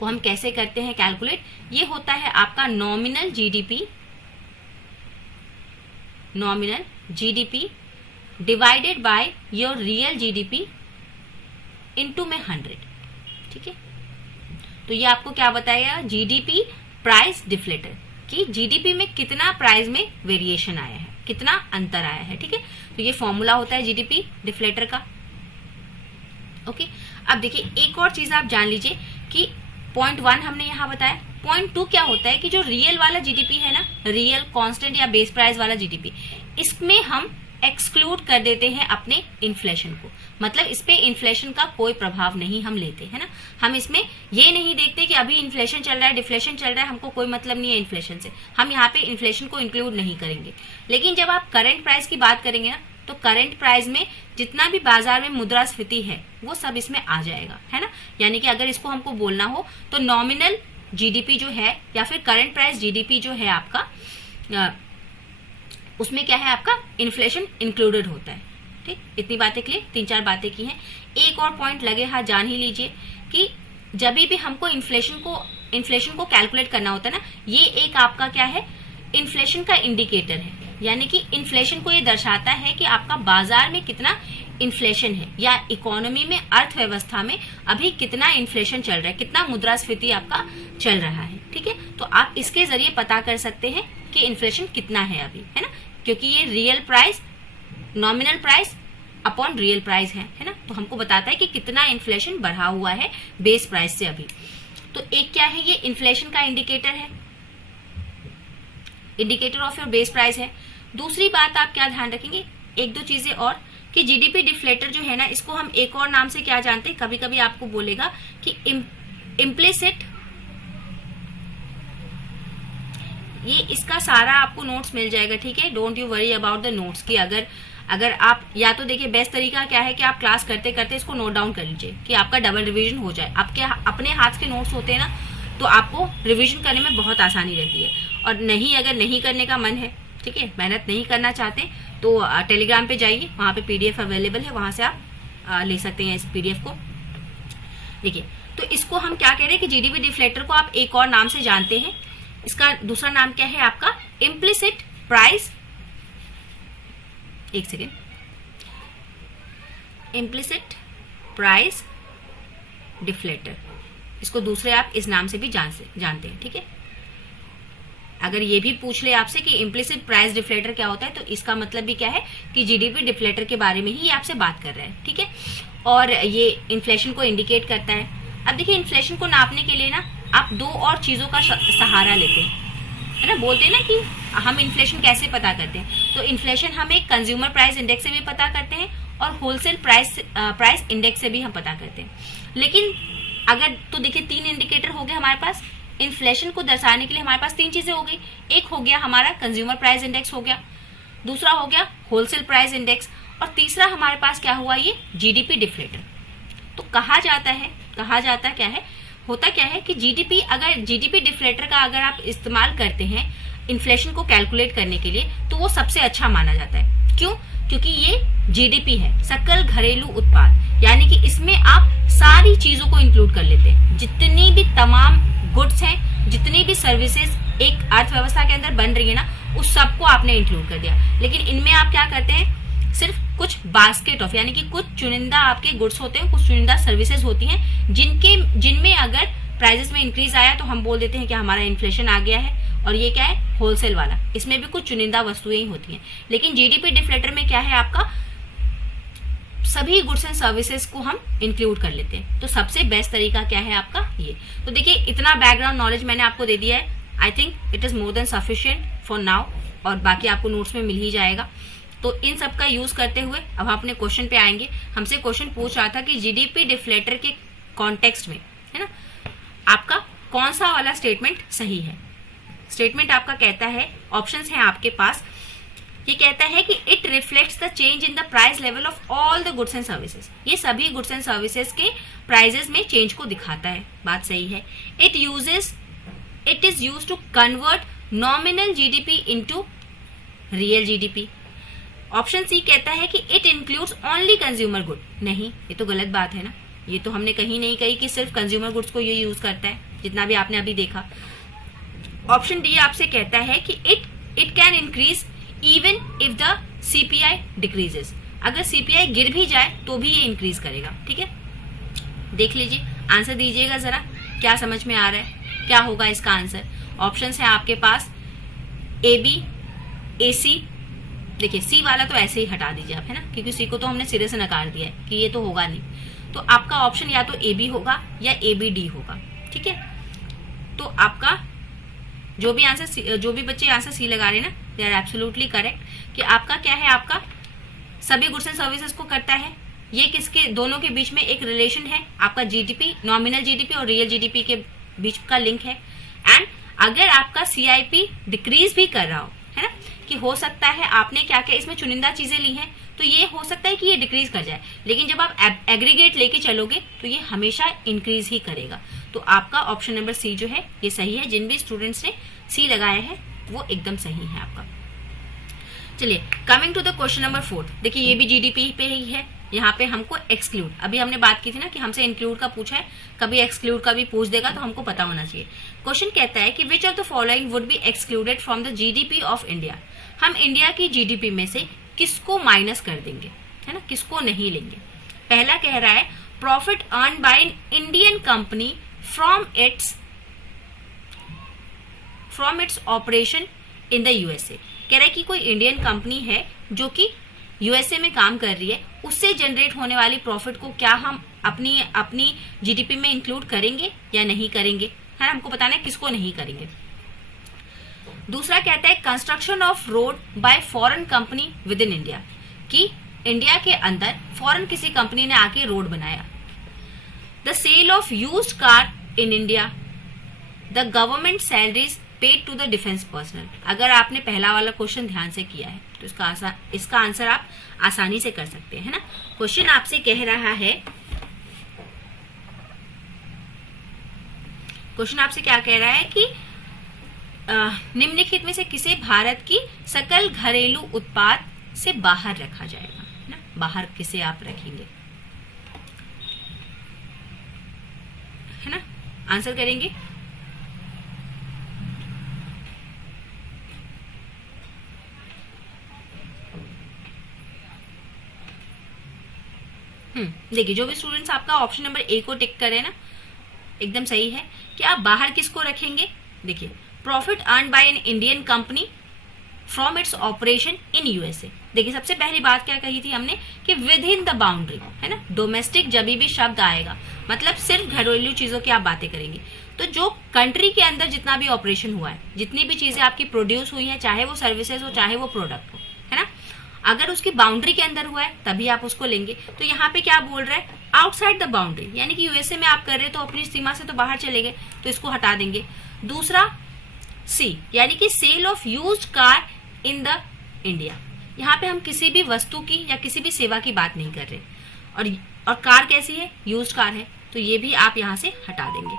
को हम कैसे करते हैं कैलकुलेट, ये होता है आपका nominal GDP divided by your real GDP into में 100, ठीक है। तो ये आपको क्या बताएगा, जीडीपी प्राइस डिफ्लेटर, कि जीडीपी में कितना प्राइस में वेरिएशन आया है, कितना अंतर आया है, ठीक है। तो ये फॉर्मूला होता है जीडीपी डिफ्लेटर का। ओके, अब देखिए एक और चीज आप जान लीजिए कि पॉइंट 1 हमने यहां बताया, पॉइंट 2 क्या होता है कि जो रियल वाला जीडीपी है ना, रियल कांस्टेंट या बेस प्राइस वाला जीडीपी, इसमें हम एक्सक्लूड कर देते हैं अपने इन्फ्लेशन को, मतलब इस पे इन्फ्लेशन का कोई प्रभाव नहीं हम लेते है ना। हम इसमें ये नहीं देखते कि अभी इन्फ्लेशन चल रहा है, डिफ्लेशन चल रहा है, हमको कोई मतलब नहीं है इन्फ्लेशन से, हम यहाँ पे इन्फ्लेशन को इंक्लूड नहीं करेंगे। लेकिन जब आप करंट प्राइस की बात करेंगे ना, तो करंट प्राइस में जितना भी बाजार में मुद्रास्फीति है वो सब इसमें आ जाएगा, है ना। यानी कि अगर इसको हमको बोलना हो तो नॉमिनल जीडीपी जो है या फिर करंट प्राइस जीडीपी जो है आपका, उसमें क्या है आपका इन्फ्लेशन इंक्लूडेड होता है, ठीक। इतनी बातें क्लियर, 3-4 बातें की हैं। एक और पॉइंट लगे हाथ जान ही लीजिए कि जब भी हमको इन्फ्लेशन को कैलकुलेट करना होता है ना, ये एक आपका क्या है, इन्फ्लेशन का इंडिकेटर है, यानी कि इन्फ्लेशन को ये दर्शाता है कि आपका बाजार में कितना इन्फ्लेशन है, या इकोनॉमी में, अर्थव्यवस्था में अभी कितना इन्फ्लेशन चल रहा है, कितना मुद्रास्फीति आपका चल रहा है, ठीक है। तो आप इसके जरिए पता कर सकते हैं कि इन्फ्लेशन कितना है अभी, है ना, क्योंकि ये real price, nominal price upon real price है ना। तो हमको बताता है कि कितना इन्फ्लेशन बढ़ा हुआ है बेस प्राइस से अभी। तो एक क्या है, ये इन्फ्लेशन का इंडिकेटर है, indicator of your base price है। दूसरी बात आप क्या ध्यान रखेंगे, एक दो चीजें और, कि जीडीपी डिफ्लेटर जो है ना, इसको हम एक और नाम से क्या जानते हैं, कभी कभी आपको बोलेगा कि इम्प्लिसिट, ये इसका सारा आपको नोट्स मिल जाएगा, ठीक है। Don't you worry about the notes की अगर आप, या तो देखिए बेस्ट तरीका क्या है कि आप क्लास करते करते इसको नोट डाउन कर लीजिए कि आपका डबल रिवीजन हो जाए। आपके अपने हाथ के नोट्स होते हैं ना, तो आपको रिवीजन करने में बहुत आसानी रहती है। और नहीं, अगर नहीं करने का मन है, ठीक है, मेहनत नहीं करना चाहते, तो टेलीग्राम पे जाइए, वहां पे पीडीएफ अवेलेबल है, वहां से आप ले सकते हैं इस पीडीएफ को। देखिए, तो इसको हम क्या कह रहे हैं कि जीडीपी डिफ्लेटर को आप एक और नाम से जानते हैं, इसका दूसरा नाम क्या है आपका, इम्प्लिसिट प्राइस, एक सेकेंड, इम्प्लिसिट प्राइस डिफ्लेटर, इसको दूसरे आप इस नाम से भी जानते हैं, ठीक है। अगर ये भी पूछ ले आपसे कि इम्प्लिसिट प्राइस डिफ्लेटर क्या होता है, तो इसका मतलब भी क्या है कि जीडीपी डिफ्लेटर के बारे में ही आपसे बात कर रहा है, ठीक है। और ये इन्फ्लेशन को इंडिकेट करता है। अब देखिए, इन्फ्लेशन को नापने के लिए ना आप दो और चीजों का सहारा लेते हैं, है ना। बोलते हैं ना कि हम इन्फ्लेशन कैसे पता करते हैं, तो इन्फ्लेशन हम एक कंज्यूमर प्राइस इंडेक्स से भी पता करते हैं और होलसेल प्राइस इंडेक्स से भी हम पता करते हैं। लेकिन अगर, तो देखिए 3 इंडिकेटर हो गए हमारे पास इन्फ्लेशन को दर्शाने के लिए, हमारे पास 3 चीजें हो गई। एक हो गया हमारा कंज्यूमर प्राइस इंडेक्स हो गया, दूसरा हो गया होलसेल प्राइस इंडेक्स, और तीसरा हमारे पास क्या हुआ, ये जीडीपी डिफ्लेटर। तो कहा जाता क्या है, होता क्या है कि जीडीपी डिफ्लेटर का अगर आप इस्तेमाल करते हैं इन्फ्लेशन को कैलकुलेट करने के लिए, तो वो सबसे अच्छा माना जाता है। क्यों? क्योंकि ये जीडीपी है, सकल घरेलू उत्पाद, यानी कि इसमें आप सारी चीजों को इंक्लूड कर लेते हैं, जितनी भी तमाम गुड्स हैं, जितनी भी सर्विसेज एक अर्थव्यवस्था के अंदर बन रही है ना, उस सबको आपने इंक्लूड कर दिया। लेकिन इनमें आप क्या करते हैं, सिर्फ कुछ बास्केट ऑफ, यानी कि कुछ चुनिंदा आपके गुड्स होते हैं, कुछ चुनिंदा सर्विसेज होती हैं, जिनमें अगर प्राइसेस में इंक्रीज आया तो हम बोल देते हैं कि हमारा इन्फ्लेशन आ गया है। और ये क्या है, होलसेल वाला, इसमें भी कुछ चुनिंदा वस्तुएं ही होती हैं। लेकिन जीडीपी डिफ्लेटर में क्या है, आपका सभी गुड्स एंड सर्विसेज को हम इंक्लूड कर लेते हैं। तो सबसे बेस्ट तरीका क्या है आपका, ये। तो देखिए, इतना बैकग्राउंड नॉलेज मैंने आपको दे दिया है, I think it is more than sufficient for now, और बाकी आपको नोट्स में मिल ही जाएगा। तो इन सब का यूज करते हुए अब हम अपने क्वेश्चन पे आएंगे। हमसे क्वेश्चन पूछ रहा था कि जीडीपी डिफ्लेटर के कॉन्टेक्स्ट में, है ना, आपका कौन सा वाला स्टेटमेंट सही है। स्टेटमेंट आपका कहता है, ऑप्शंस हैं आपके पास, ये कहता है कि it reflects the change in the price level of all the goods and services. ये सभी गुड्स एंड सर्विसेज के प्राइजेस में चेंज को दिखाता है, बात सही है। It uses it is use to convert nominal GDP into real GDP. Option C कहता है कि it includes only consumer good. नहीं, ये तो गलत बात है ना, ये तो हमने कहीं नहीं कही कि सिर्फ कंज्यूमर गुड्स को ये यूज करता है, जितना भी आपने अभी देखा। ऑप्शन डी आपसे कहता है कि it can increase even if the CPI decreases. अगर सीपीआई गिर भी जाए तो भी ये इंक्रीज करेगा। ठीक है, देख लीजिए, आंसर दीजिएगा जरा, क्या समझ में आ रहा है, क्या होगा इसका आंसर। ऑप्शंस है आपके पास ए बी ए सी। देखिए सी वाला तो ऐसे ही हटा दीजिए आप, है ना, क्योंकि सी को तो हमने सिरे से नकार दिया है कि ये तो होगा नहीं। तो आपका ऑप्शन या तो ए बी होगा या ए बी डी होगा। ठीक है, तो आपका जो भी बच्चे आंसर सी लगा रहे हैं ना, दे आर एब्सोल्युटली करेक्ट कि आपका क्या है, आपका सभी गुड्स एंड सर्विसेज को करता है। ये किसके दोनों के बीच में एक रिलेशन है, आपका जीडीपी, नॉमिनल जीडीपी और रियल जीडीपी के बीच का लिंक है। एंड अगर आपका सीआईपी डिक्रीज भी कर रहा हो, है ना, कि हो सकता है आपने क्या क्या इसमें चुनिंदा चीजें ली हैं, तो ये हो सकता है कि ये डिक्रीज कर जाए, लेकिन जब आप एग्रीगेट लेके चलोगे तो ये हमेशा इंक्रीज ही करेगा। तो आपका ऑप्शन नंबर सी जो है ये सही है। जिन भी स्टूडेंट्स ने सी लगाया है वो एकदम सही है आपका। चलिए, coming to the question number 4। देखिए ये भी जीडीपी पे ही है। यहाँ पे हमको एक्सक्लूड, अभी हमने बात की थी ना कि हमसे इंक्लूड का पूछा है, कभी एक्सक्लूड का भी पूछ देगा, तो हमको पता होना चाहिए। क्वेश्चन कहता है कि which of the following would be excluded from the GDP of India. हम इंडिया की जीडीपी में से किसको माइनस कर देंगे, है ना, किसको नहीं लेंगे। पहला कह रहा है profit earn by an Indian company from its operation in the USA. कह रहा है कि कोई इंडियन कंपनी है जो कि यूएसए में काम कर रही है, उससे जनरेट होने वाली प्रॉफिट को क्या हम अपनी जीडीपी में इंक्लूड करेंगे या नहीं करेंगे, है ना, हमको बताना है किसको नहीं करेंगे। दूसरा कहता है construction of road by foreign company within India, कि इंडिया के अंदर फॉरेन किसी कंपनी ने आके रोड बनाया। The sale of used car in India, the government salaries paid to the defence personnel. अगर आपने पहला वाला क्वेश्चन ध्यान से किया है तो इसका आंसर आप आसानी से कर सकते हैं, है ना। क्वेश्चन आपसे कह रहा है, क्वेश्चन आपसे क्या कह रहा है कि निम्नलिखित में से किसे भारत की सकल घरेलू उत्पाद से बाहर रखा जाएगा, है ना, बाहर किसे आप रखेंगे, है ना, आंसर करेंगे। देखिए जो भी स्टूडेंट्स आपका ऑप्शन नंबर ए को टिक करे ना, एकदम सही है कि आप बाहर किसको रखेंगे। देखिए profit earn by an Indian company from its operation in USA. देखिए सबसे पहली बात क्या कही थी हमने कि विद इन द बाउंड्री, है ना, डोमेस्टिक जब भी शब्द आएगा मतलब सिर्फ घरेलू चीजों की आप बातें करेंगे। तो जो कंट्री के अंदर जितना भी ऑपरेशन हुआ है, जितनी भी चीजें आपकी प्रोड्यूस हुई है, चाहे वो सर्विसेज हो चाहे वो प्रोडक्ट हो, है ना, अगर उसकी बाउंड्री के अंदर हुआ है तभी आप उसको लेंगे। तो यहाँ पे क्या बोल रहा है, आउटसाइड द बाउंड्री, यानी कि यूएसए में आप कर रहे हैं तो अपनी सीमा से तो बाहर चले गए, तो इसको हटा देंगे। दूसरा सी, यानी कि sale of used car in the India, यहाँ पे हम किसी भी वस्तु की या किसी भी सेवा की बात नहीं कर रहे, और कार कैसी है, यूज्ड कार है, तो ये भी आप यहां से हटा देंगे।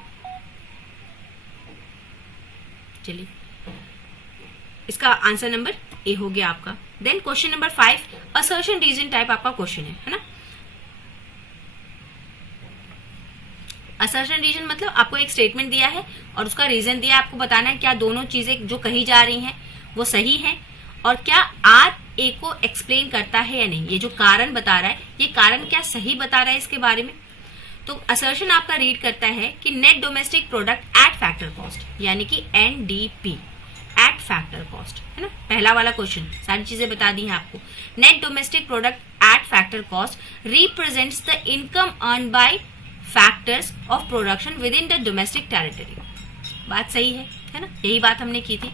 चलिए इसका आंसर नंबर ए हो गया आपका। Then question number 5, assertion reason type आपका क्वेश्चन है ना। असर्शन रीजन मतलब आपको एक स्टेटमेंट दिया है और उसका रीजन दिया है, आपको बताना है क्या दोनों चीजें जो कही जा रही हैं वो सही है और क्या आर ए को एक्सप्लेन करता है या नहीं। ये जो कारण बता रहा है ये कारण क्या सही बता रहा है इसके बारे में। तो असर्शन आपका रीड करता है कि net domestic product at factor cost, यानी कि एनडीपी, एट फैक्टर कॉस्ट, है ना, पहला वाला क्वेश्चन, सारी चीजें बता दी हैं आपको। Net domestic product at factor cost represents the income earn by factors of production with in the domestic territory. बात सही है ना, यही बात हमने की थी।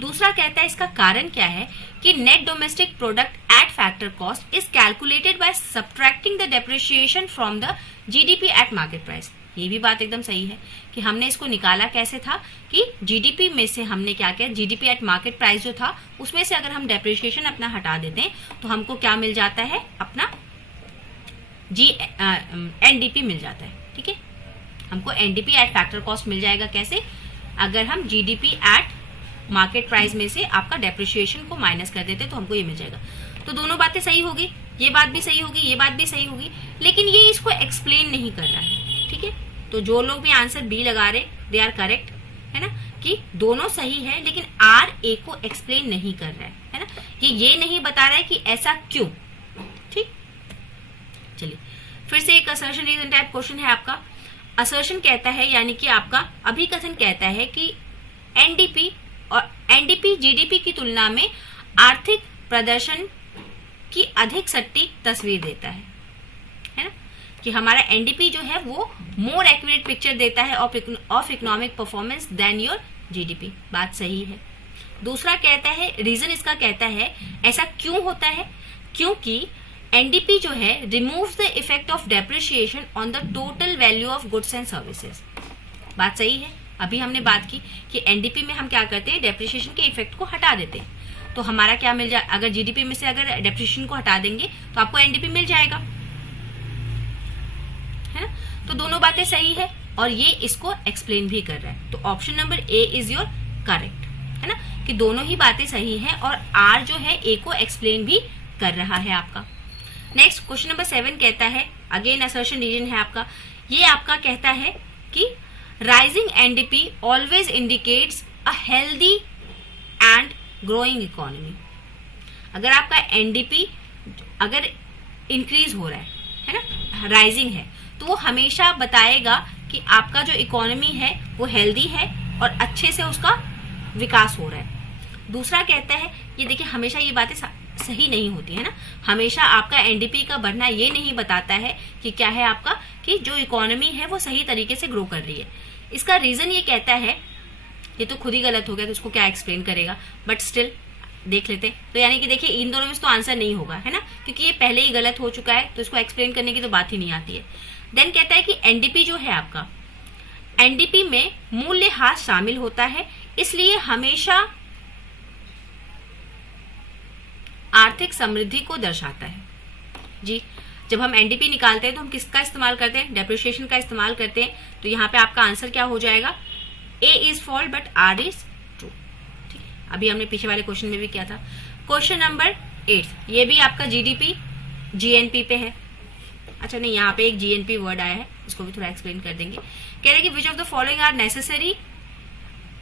दूसरा कहता है इसका कारण क्या है कि net domestic product at factor cost is calculated by subtracting the depreciation from the GDP at market price. ये भी बात एकदम सही है कि हमने इसको निकाला कैसे था कि जीडीपी में से हमने क्या किया, जीडीपी एट मार्केट प्राइस जो था उसमें से अगर हम डेप्रिसिएशन अपना हटा देते हैं तो हमको क्या मिल जाता है, अपना एनडीपी मिल जाता है। ठीक है, हमको एनडीपी एट फैक्टर कॉस्ट मिल जाएगा कैसे, अगर हम जीडीपी एट मार्केट प्राइस में से आपका डेप्रिसिएशन को माइनस कर देते तो हमको ये मिल जाएगा। तो दोनों बातें सही होगी, ये बात भी सही होगी, ये बात भी सही होगी, लेकिन ये इसको एक्सप्लेन नहीं कर रहा है। ठीक है, तो जो लोग भी आंसर बी लगा रहे दे आर करेक्ट, है ना, कि दोनों सही है, लेकिन आर ए को एक्सप्लेन नहीं कर रहा है ना, ये नहीं बता रहा है कि ऐसा क्यों। ठीक, चलिए फिर से एक असर्शन रीजन टाइप क्वेश्चन है आपका। असर्शन कहता है, यानी कि आपका अभिकथन कहता है कि एनडीपी और एनडीपी जीडीपी की तुलना में आर्थिक प्रदर्शन की अधिक सटीक तस्वीर देता है ना, कि हमारा एनडीपी जो है वो मोर एक्यूरेट पिक्चर देता है of economic performance than your GDP. बात सही है। दूसरा कहता है, रीजन इसका कहता है ऐसा क्यों होता है, क्योंकि एनडीपी जो है removes the effect of depreciation on the total value of goods and services. बात सही है। अभी हमने बात की कि एनडीपी में हम क्या करते हैं, डेप्रिसिएशन के इफेक्ट को हटा देते हैं, तो हमारा क्या मिल जाए, अगर जीडीपी में से अगर डेप्रिसिएशन को हटा देंगे तो आपको एनडीपी मिल जाएगा, है ना। तो दोनों बातें सही है और ये इसको एक्सप्लेन भी कर रहा है। तो option number A is your correct, है ना, कि दोनों ही बातें सही हैं और आर जो है ए को एक्सप्लेन भी कर रहा है आपका। नेक्स्ट क्वेश्चन नंबर 7 कहता है, अगेन असर्शन रीजन है आपका, ये आपका कहता है कि rising NDP always indicates a healthy and growing economy. अगर आपका एनडीपी अगर इंक्रीज हो रहा है ना, राइजिंग है, तो वो हमेशा बताएगा कि आपका जो इकोनॉमी है वो हेल्दी है और अच्छे से उसका विकास हो रहा है। दूसरा कहता है, ये देखिए हमेशा ये बातें सही नहीं होती है ना, हमेशा आपका एनडीपी का बढ़ना ये नहीं बताता है कि क्या है आपका, कि जो इकोनॉमी है वो सही तरीके से ग्रो कर रही है। इसका रीजन ये कहता है, ये तो खुद ही गलत हो गया तो इसको क्या एक्सप्लेन करेगा, बट स्टिल देख लेते हैं। तो यानी कि देखिए इन दोनों में तो आंसर नहीं होगा, है ना, क्योंकि ये पहले ही गलत हो चुका है, तो इसको एक्सप्लेन करने की तो बात ही नहीं आती है। देन कहता है कि एनडीपी जो है आपका, एनडीपी में मूल्यह्रास शामिल होता है, इसलिए हमेशा आर्थिक समृद्धि को दर्शाता है। जी, जब हम एनडीपी निकालते हैं तो हम किसका इस्तेमाल करते हैं, डेप्रिसिएशन का इस्तेमाल करते हैं। तो यहाँ पे आपका आंसर क्या हो जाएगा, A is false but R is true. ठीक है, अभी हमने पीछे वाले क्वेश्चन में भी किया था। क्वेश्चन नंबर 8, ये भी आपका जीडीपी जीएनपी पे है। अच्छा नहीं, यहाँ पे एक जीएनपी वर्ड आया है, इसको भी थोड़ा एक्सप्लेन कर देंगे। कह रहे कि which of the following are necessary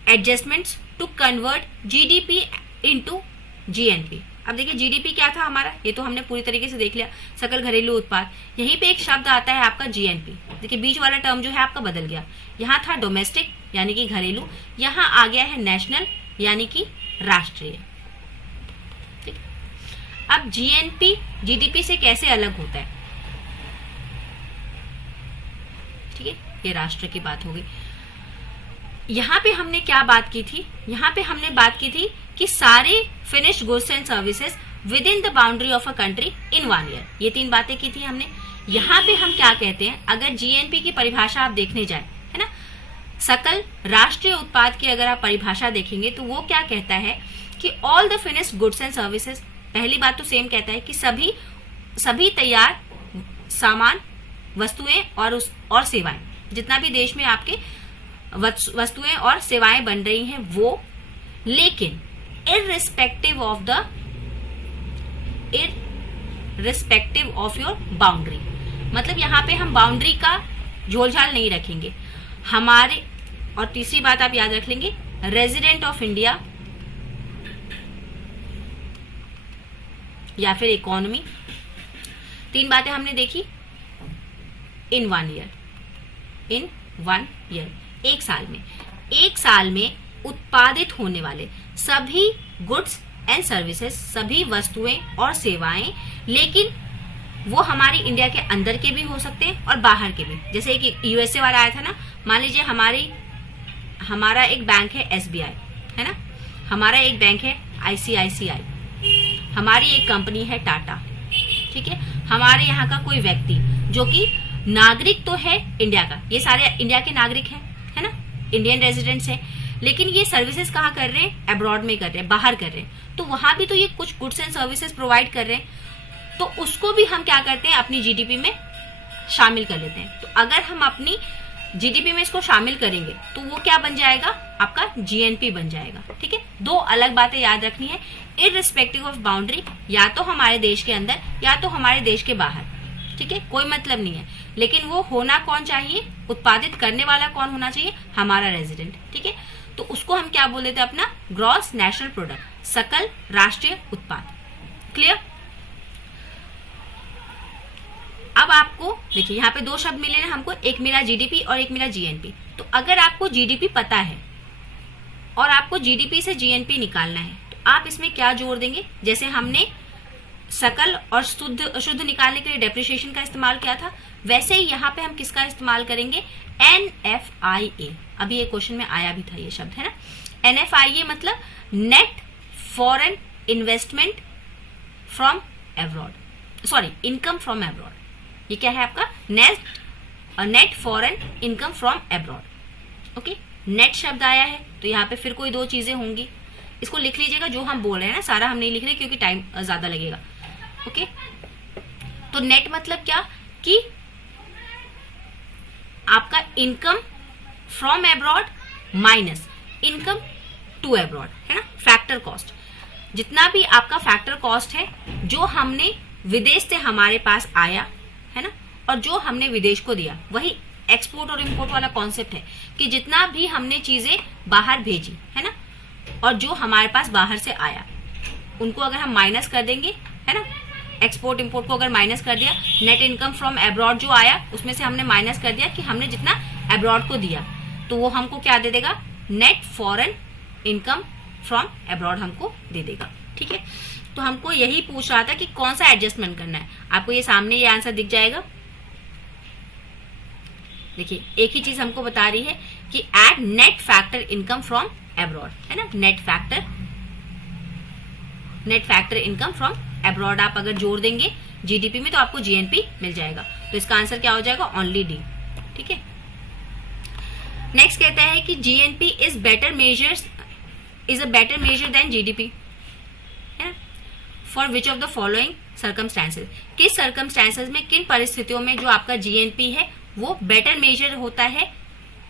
adjustments to convert GDP into GNP. अब देखिए जीडीपी क्या था हमारा, ये तो हमने पूरी तरीके से देख लिया, सकल घरेलू उत्पाद। यहीं पे एक शब्द आता है आपका जीएनपी। देखिए बीच वाला टर्म जो है आपका बदल गया, यहाँ था डोमेस्टिक यानी कि घरेलू, यहाँ आ गया है नेशनल यानी कि राष्ट्रीय। ठीक, अब जीएनपी जीडीपी से कैसे अलग होता है, ठीक है, ये राष्ट्र की बात हो गई। यहाँ पे हमने क्या बात की थी, यहाँ पे हमने बात की थी कि सारे finished goods and services with in the boundary of a country in 1 year, ये 3 बातें की थी हमने। यहाँ पे हम क्या कहते हैं, अगर जीएनपी की परिभाषा आप देखने जाए, है ना, सकल राष्ट्रीय उत्पाद की अगर आप परिभाषा देखेंगे तो वो क्या कहता है कि all the finished goods and services, पहली बात तो सेम कहता है कि सभी तैयार सामान, वस्तुएं और सेवाएं, जितना भी देश में आपके वस्तुएं और सेवाएं बन रही हैं वो, लेकिन irrespective of your बाउंड्री, मतलब यहाँ पे हम बाउंड्री का झोलझाल नहीं रखेंगे हमारे। और तीसरी बात आप याद रख लेंगे, रेजिडेंट ऑफ इंडिया या फिर इकोनॉमी। 3 बातें हमने देखी इन 1 ईयर, एक साल में उत्पादित होने वाले सभी गुड्स एंड सर्विसेज, सभी वस्तुएं और सेवाएं, लेकिन वो हमारी इंडिया के अंदर के भी हो सकते हैं और बाहर के भी। जैसे एक यूएसए वाला आया था ना, मान लीजिए हमारा एक बैंक है एसबीआई, है ना, हमारा एक बैंक है आईसीआईसीआई, हमारी एक कंपनी है टाटा, ठीक है, हमारे यहाँ का कोई व्यक्ति जो कि नागरिक तो है इंडिया का, ये सारे इंडिया के नागरिक हैं, है ना, इंडियन रेजिडेंट्स हैं, लेकिन ये सर्विसेज कहाँ कर रहे हैं, अब्रॉड में कर रहे हैं, बाहर कर रहे हैं, तो वहां भी तो ये कुछ गुड्स एंड सर्विसेज प्रोवाइड कर रहे हैं, तो उसको भी हम क्या करते हैं, अपनी जीडीपी में शामिल कर लेते हैं। तो अगर हम अपनी जीडीपी में इसको शामिल करेंगे तो वो क्या बन जाएगा, आपका जीएनपी बन जाएगा। ठीक है, दो अलग बातें याद रखनी है, इररिस्पेक्टिव ऑफ बाउंड्री, या तो हमारे देश के अंदर या तो हमारे देश के बाहर। ठीक है, कोई मतलब नहीं है, लेकिन वो होना कौन चाहिए, उत्पादित करने वाला कौन होना चाहिए, हमारा रेजिडेंट। ठीक है, तो उसको हम क्या बोल देते हैं, अपना ग्रॉस नेशनल प्रोडक्ट, सकल राष्ट्रीय उत्पाद। क्लियर। अब आपको देखिए यहाँ पे दो शब्द मिले ना हमको, एक मिला जीडीपी और एक मिला जीएनपी। तो अगर आपको जीडीपी पता है और आपको जीडीपी से जीएनपी निकालना है तो आप इसमें क्या जोड़ देंगे, जैसे हमने सकल और शुद्ध निकालने के लिए डेप्रिसिएशन का इस्तेमाल किया था, वैसे ही यहाँ पे हम किसका इस्तेमाल करेंगे, NFIA। अभी ये क्वेश्चन में आया भी था ये शब्द, है ना। NFIA मतलब net foreign investment from abroad, sorry income from abroad. ये क्या है आपका, net foreign income from abroad. Okay, net शब्द आया है तो यहाँ पे फिर कोई दो चीजें होंगी, इसको लिख लीजिएगा जो हम बोल रहे हैं ना, सारा हम नहीं लिख रहे क्योंकि टाइम ज्यादा लगेगा। ओके, तो नेट मतलब क्या कि आपका income from abroad minus income to abroad, है ना, फैक्टर कॉस्ट। जितना भी आपका फैक्टर कॉस्ट है जो हमने विदेश से हमारे पास आया, है ना, और जो हमने विदेश को दिया, वही एक्सपोर्ट और इंपोर्ट वाला कॉन्सेप्ट है कि जितना भी हमने चीजें बाहर भेजी, है ना, और जो हमारे पास बाहर से आया, उनको अगर हम माइनस कर देंगे, है ना, एक्सपोर्ट इंपोर्ट को अगर माइनस कर दिया, नेट इनकम फ्रॉम अब्रॉड जो आया उसमें से हमने माइनस कर दिया कि हमने जितना अब्रॉड को दिया, तो वो हमको क्या दे देगा, net foreign income from abroad हमको दे देगा। ठीक है, तो हमको यही पूछ रहा था कि कौन सा एडजस्टमेंट करना है। आपको ये सामने ये आंसर दिख जाएगा। देखिए एक ही चीज हमको बता रही है कि add net factor income from abroad, है ना, net factor income from abroad आप अगर जोड़ देंगे जीडीपी में तो आपको जीएनपी मिल जाएगा। तो इसका आंसर क्या हो जाएगा, ओनली डी। ठीक है, नेक्स्ट कहता है कि GNP is a better measure than GDP, है ना, for which of the following circumstances. किस सर्कमस्टांसेस में, किन परिस्थितियों में जो आपका जीएनपी है वो बेटर मेजर होता है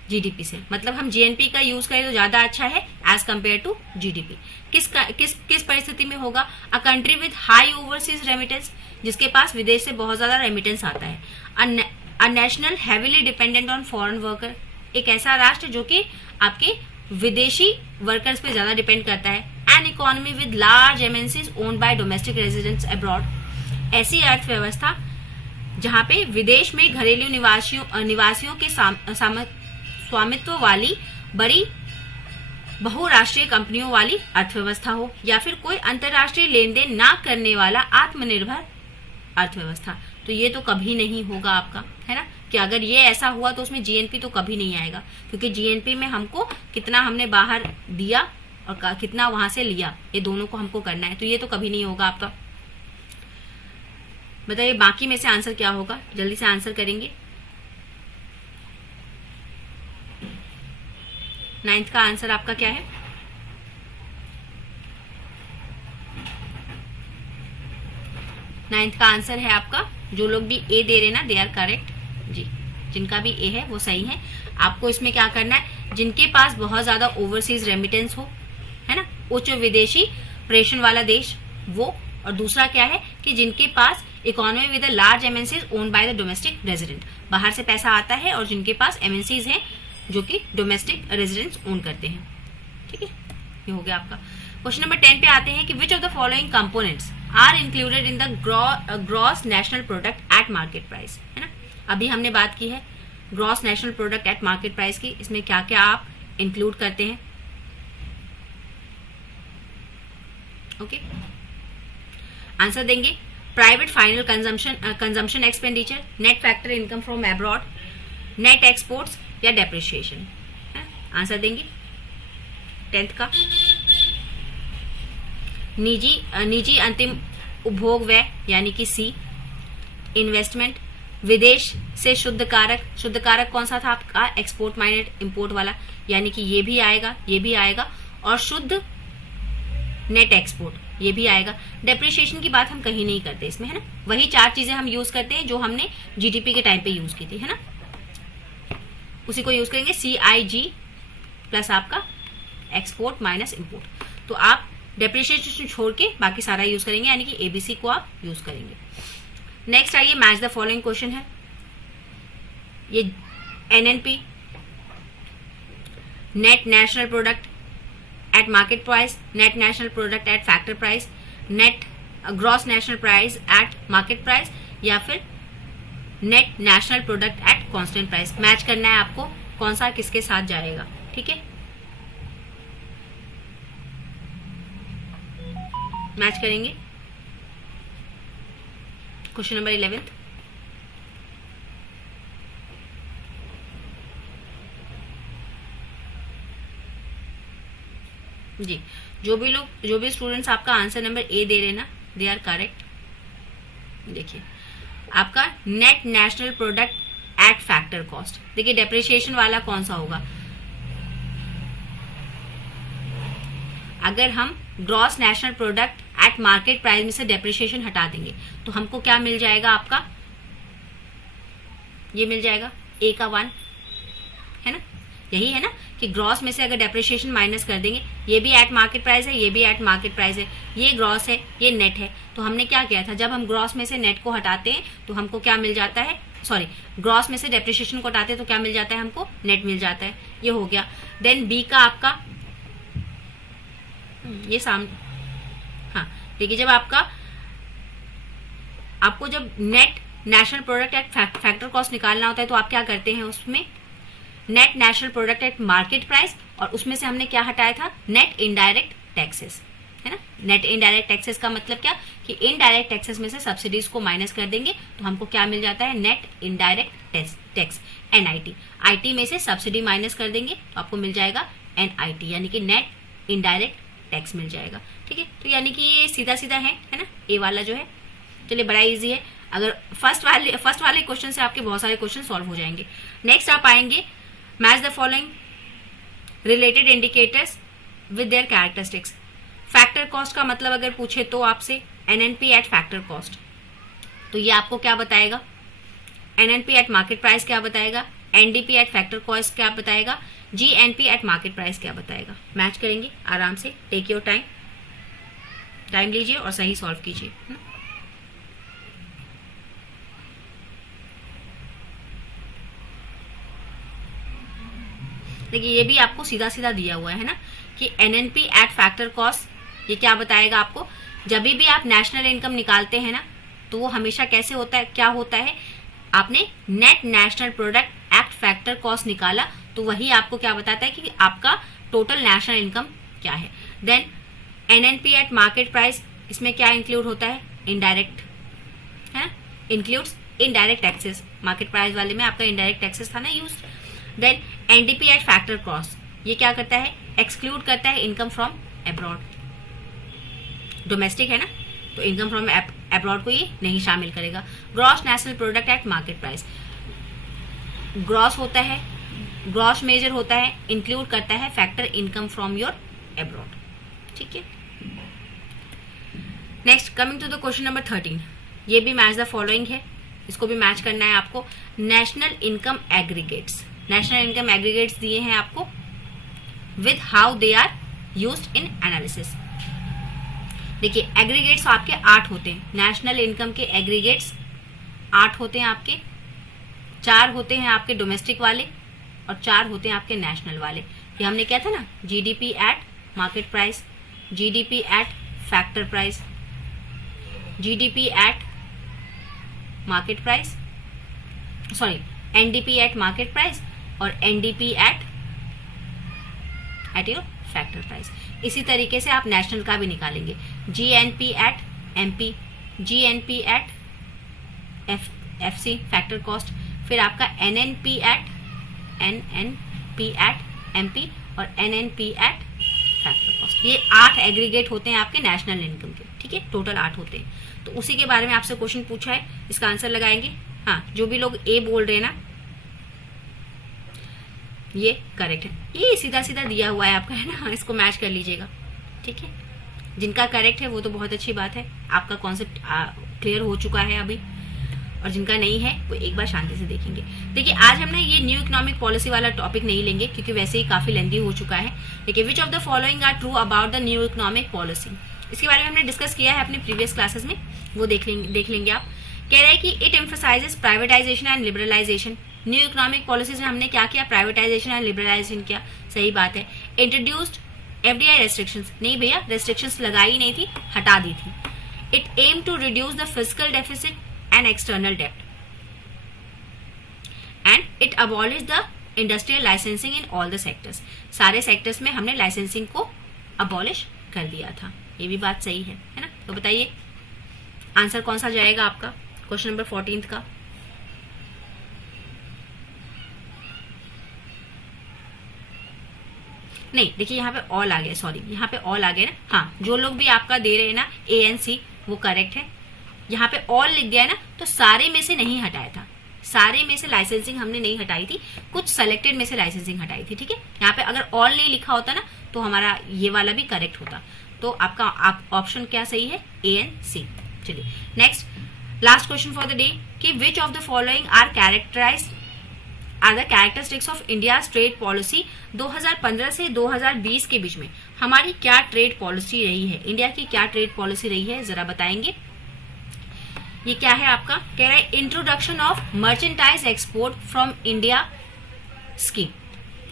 जीडीपी से, मतलब हम जीएनपी का यूज करें तो ज्यादा अच्छा है एज कंपेयर टू जीडीपी। किस परिस्थिति में होगा, a country with high overseas remittance, जिसके पास विदेश से बहुत ज्यादा रेमिटेंस आता है। A national heavily dependent on foreign worker, एक ऐसा राष्ट्र जो कि आपके विदेशी वर्कर्स पे ज्यादा डिपेंड करता है। An economy with large MNCs owned bye domestic residents abroad, ऐसी अर्थव्यवस्था जहां पे विदेश में घरेलू निवासियों के स्वामित्व वाली बड़ी बहुराष्ट्रीय कंपनियों वाली अर्थव्यवस्था हो, या फिर कोई अंतर्राष्ट्रीय लेन देन ना करने वाला आत्मनिर्भर अर्थव्यवस्था। तो ये तो कभी नहीं होगा आपका, है ना, कि अगर ये ऐसा हुआ तो उसमें जीएनपी तो कभी नहीं आएगा, क्योंकि जीएनपी में हमको कितना हमने बाहर दिया और कितना वहां से लिया, ये दोनों को हमको करना है, तो ये तो कभी नहीं होगा आपका। बताइए बाकी में से आंसर क्या होगा, जल्दी से आंसर करेंगे। 9th का आंसर आपका क्या है, नाइन्थ का आंसर है आपका, जो लोग भी ए दे रहे ना दे आर करेक्ट जी, जिनका भी ए है वो सही है। आपको इसमें क्या करना है, जिनके पास बहुत ज्यादा ओवरसीज रेमिटेंस हो, है ना, उच्च विदेशी प्रेषण वाला देश वो, और दूसरा क्या है कि जिनके पास economy with a large MNCs owned by the domestic resident, बाहर से पैसा आता है और जिनके पास एमएनसीज हैं जो कि डोमेस्टिक रेजिडेंट्स ओन करते हैं। ठीक है, ये हो गया आपका। क्वेश्चन नंबर 10 पे आते हैं कि which of the following components are included in the gross national product at market price, है ना, अभी हमने बात की है gross national product at market price की, इसमें क्या क्या आप इंक्लूड करते हैं। ओके, आंसर देंगे private final consumption expenditure, net factor income from abroad, net exports या डेप्रिसिएशन। आंसर देंगे 10th का, निजी अंतिम उपभोग व्यय यानी कि सी, इन्वेस्टमेंट, विदेश से शुद्ध कारक कौन सा था आपका, एक्सपोर्ट माइनस इंपोर्ट वाला, यानी कि ये भी आएगा, ये भी आएगा, और शुद्ध नेट एक्सपोर्ट ये भी आएगा। डेप्रिसिएशन की बात हम कहीं नहीं करते इसमें, है ना, वही 4 चीजें हम यूज करते हैं जो हमने जीडीपी के टाइम पे यूज की थी, है ना। उसी को यूज करेंगे, CIG प्लस आपका एक्सपोर्ट माइनस इम्पोर्ट। तो आप डेप्रिसिएशन छोड़ के बाकी सारा यूज करेंगे, यानी कि ABC को आप यूज करेंगे। नेक्स्ट आइए, मैच द फॉलोइंग क्वेश्चन है। ये NNP, net national product at market price, net national product at factor price, net gross national price at market price, या फिर net national product at constant price. Match करना है आपको कौन सा किसके साथ जाएगा, ठीक है। मैच करेंगे क्वेश्चन नंबर 11। जी, जो भी स्टूडेंट्स आपका आंसर नंबर ए दे रहे ना, दे आर करेक्ट। देखिए आपका net national product at factor cost, देखिए डेप्रिसिएशन वाला कौन सा होगा। अगर हम gross national product at market price में से डेप्रिसिएशन हटा देंगे तो हमको क्या मिल जाएगा, आपका ये मिल जाएगा ए का 1, है ना। यही है ना कि ग्रॉस में से अगर डेप्रिसिएशन माइनस कर देंगे, ये भी एट मार्केट प्राइस है, ये भी एट मार्केट प्राइस है, ये ग्रॉस है, ये नेट है। तो हमने क्या किया था, जब हम ग्रॉस में से नेट को हटाते हैं तो हमको क्या मिल जाता है, सॉरी ग्रॉस में से डेप्रिसिएशन को हटाते हैं तो क्या मिल जाता है, हमको नेट मिल जाता है। ये हो गया। देन बी का आपका ये हाँ देखिए, जब आपको जब net national product at factor cost निकालना होता है तो आप क्या करते हैं, उसमें net national product at market price, और उसमें से हमने क्या हटाया था, नेट इनडायरेक्ट टैक्सेस, है ना। नेट इनडायरेक्ट टैक्सेस का मतलब क्या कि इनडायरेक्ट टैक्सेस में से सब्सिडीज को माइनस कर देंगे तो हमको क्या मिल जाता है, net indirect tax NIT। IT में से सब्सिडी माइनस कर देंगे तो आपको मिल जाएगा NIT, यानी कि नेट इनडायरेक्ट टैक्स मिल जाएगा, ठीक है। तो यानी कि ये सीधा सीधा है ना, ए वाला जो है। चलिए बड़ा इजी है, अगर फर्स्ट वाले क्वेश्चन से आपके बहुत सारे क्वेश्चन सॉल्व हो जाएंगे। नेक्स्ट आप आएंगे, match the following related indicators with their characteristics. Factor cost का मतलब अगर पूछे तो आपसे NNP एट फैक्टर कॉस्ट, तो ये आपको क्या बताएगा, NNP एट मार्केट प्राइस क्या बताएगा, NDP एट फैक्टर कॉस्ट क्या बताएगा, GNP एट मार्केट प्राइस क्या बताएगा। मैच करेंगे आराम से, टेक योर टाइम लीजिए और सही सॉल्व कीजिए। देखिए ये भी आपको सीधा सीधा दिया हुआ है ना कि NNP एट फैक्टर कॉस्ट, ये क्या बताएगा आपको, जब भी आप नेशनल इनकम निकालते हैं ना तो वो हमेशा कैसे होता है, क्या होता है, आपने net national product at factor cost निकाला तो वही आपको क्या बताता है कि आपका टोटल नेशनल इनकम क्या है। Then NNP at market price, इसमें क्या इंक्लूड होता है, इनडायरेक्ट, है, includes indirect taxes. Market price वाले में आपका इनडायरेक्ट टैक्सेस था ना use. Then NDP at factor cost, ये क्या करता है, एक्सक्लूड करता है इनकम फ्रॉम अब्रॉड। डोमेस्टिक है ना, तो इनकम फ्रॉम अब्रॉड को ये नहीं शामिल करेगा। Gross national product at market price, gross होता है, ग्रॉस मेजर होता है, इंक्लूड करता है factor income from your abroad, ठीक है। Next coming to the question number 13, ये भी मैच द फॉलोइंग है, इसको भी मैच करना है आपको। National income aggregates, national income aggregates दिए हैं आपको with how they are used in analysis. देखिए एग्रीगेट्स आपके 8 होते हैं, नेशनल इनकम के एग्रीगेट्स 8 होते हैं आपके, 4 होते हैं आपके डोमेस्टिक वाले और 4 होते हैं आपके नेशनल वाले। ये हमने क्या था ना, GDP at market price, GDP at factor price, GDP at market price, sorry NDP at market price और NDP at your factor price. इसी तरीके से आप नेशनल का भी निकालेंगे, GNP at MP, GNP at FC factor cost, फिर आपका NNP एट MP और NNP एट फैक्टर कॉस्ट। ये 8 एग्रीगेट होते हैं आपके नेशनल इनकम के, ठीक है, टोटल 8 होते हैं। तो उसी के बारे में आपसे क्वेश्चन पूछा है, इसका आंसर लगाएंगे। हाँ, जो भी लोग ए बोल रहे हैं ना, ये करेक्ट है, ये सीधा सीधा दिया हुआ है आपका, है ना, इसको मैच कर लीजिएगा, ठीक है। जिनका करेक्ट है वो तो बहुत अच्छी बात है, आपका कॉन्सेप्ट क्लियर हो चुका है अभी। और जिनका नहीं है वो एक बार शांति से देखेंगे। देखिए आज हम ना ये न्यू इकोनॉमिक पॉलिसी वाला टॉपिक नहीं लेंगे क्योंकि वैसे ही काफी लेंथी हो चुका है। देखिए which of the following are true about the new economic policy, इसके बारे में हमने डिस्कस किया है अपने प्रीवियस क्लासेस में, वो देख लेंगे आप। कह रहे हैं कि it emphasises privatisation and liberalisation. New economic policies में हमने क्या किया, प्राइवेटाइजेशन एंड लिबरलाइजेशन किया, सही बात है। इंट्रोड्यूस्ड एफडीआई रेस्ट्रिक्शंस, नहीं भैया रेस्ट्रिक्शंस लगाई नहीं थी, हटा दी थी। It aim to reduce the fiscal deficit and external डेप्ट and it abolish the industrial licensing in all the sectors. सारे सेक्टर्स में हमने लाइसेंसिंग को अबॉलिश कर दिया था, ये भी बात सही है ना। तो बताइए आंसर कौन सा जाएगा आपका क्वेश्चन नंबर 14 का। नहीं देखिए यहाँ पे ऑल आ गया, सॉरी यहाँ पे ऑल आ गया ना। हाँ जो लोग भी आपका दे रहे हैं ना ए एन सी वो करेक्ट है। यहाँ पे ऑल लिख दिया है ना, तो सारे में से नहीं हटाया था, सारे में से लाइसेंसिंग हमने नहीं हटाई थी, कुछ सेलेक्टेड में से लाइसेंसिंग हटाई थी। ठीक है, यहाँ पे अगर ऑल नहीं लिखा होता ना तो हमारा ये वाला भी करेक्ट होता। तो आपका ऑप्शन क्या सही है, ए एन सी। चलिए next last question for the day कि which of the following are the characteristics of India trade policy 2015 से 2020 के बीच में हमारी क्या ट्रेड पॉलिसी रही है, इंडिया की क्या ट्रेड पॉलिसी रही है, जरा बताएंगे। ये क्या है आपका, कह रहा है introduction of merchandise export from India scheme,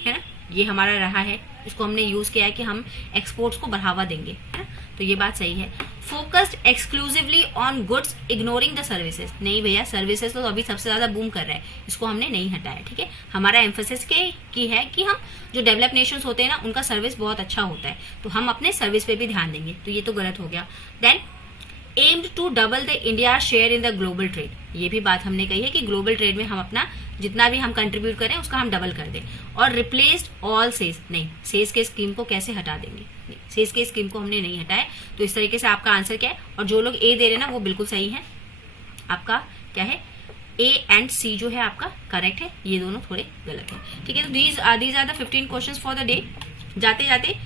है ना, ये हमारा रहा है, इसको हमने यूज किया है कि हम एक्सपोर्ट्स को बढ़ावा देंगे, है ना, तो ये बात सही है। Focused exclusively on goods ignoring the services, नहीं भैया सर्विसेज तो अभी सबसे ज्यादा बूम कर रहा है, इसको हमने नहीं हटाया। ठीक है, हमारा एम्फोसिस की है कि हम जो डेवलप नेशंस होते हैं ना उनका सर्विस बहुत अच्छा होता है, तो हम अपने सर्विस पे भी ध्यान देंगे, तो ये तो गलत हो गया। Then aimed to double the India share in the global trade, ये भी बात हमने कही है कि ग्लोबल ट्रेड में हम अपना जितना भी हम कंट्रीब्यूट करें उसका हम डबल कर दें। और रिप्लेस्ड ऑल सेज, नहीं सेज के स्कीम को कैसे हटा देंगे, नहीं सेज के स्कीम को हमने नहीं हटाया। तो इस तरीके से आपका आंसर क्या है, और जो लोग ए दे रहे हैं ना वो बिल्कुल सही है, आपका क्या है ए एंड सी जो है आपका करेक्ट है, ये दोनों थोड़े गलत है। ठीक है, तो these are the 15 questions for the day. जाते जाते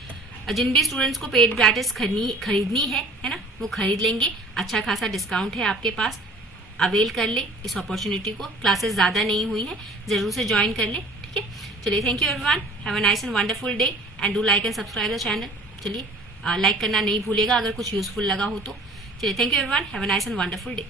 जिन भी स्टूडेंट्स को पेड प्रैक्टिस खरीदनी है ना, वो खरीद लेंगे, अच्छा खासा डिस्काउंट है आपके पास, अवेल कर ले इस अपॉर्चुनिटी को, क्लासेस ज्यादा नहीं हुई हैं, जरूर से ज्वाइन कर ले। ठीक है, चलिए thank you everyone, have a nice and wonderful day and do like and subscribe the channel. चलिए लाइक करना नहीं भूलेगा अगर कुछ यूजफुल लगा हो तो। चलिए thank you everyone, have a nice and wonderful day.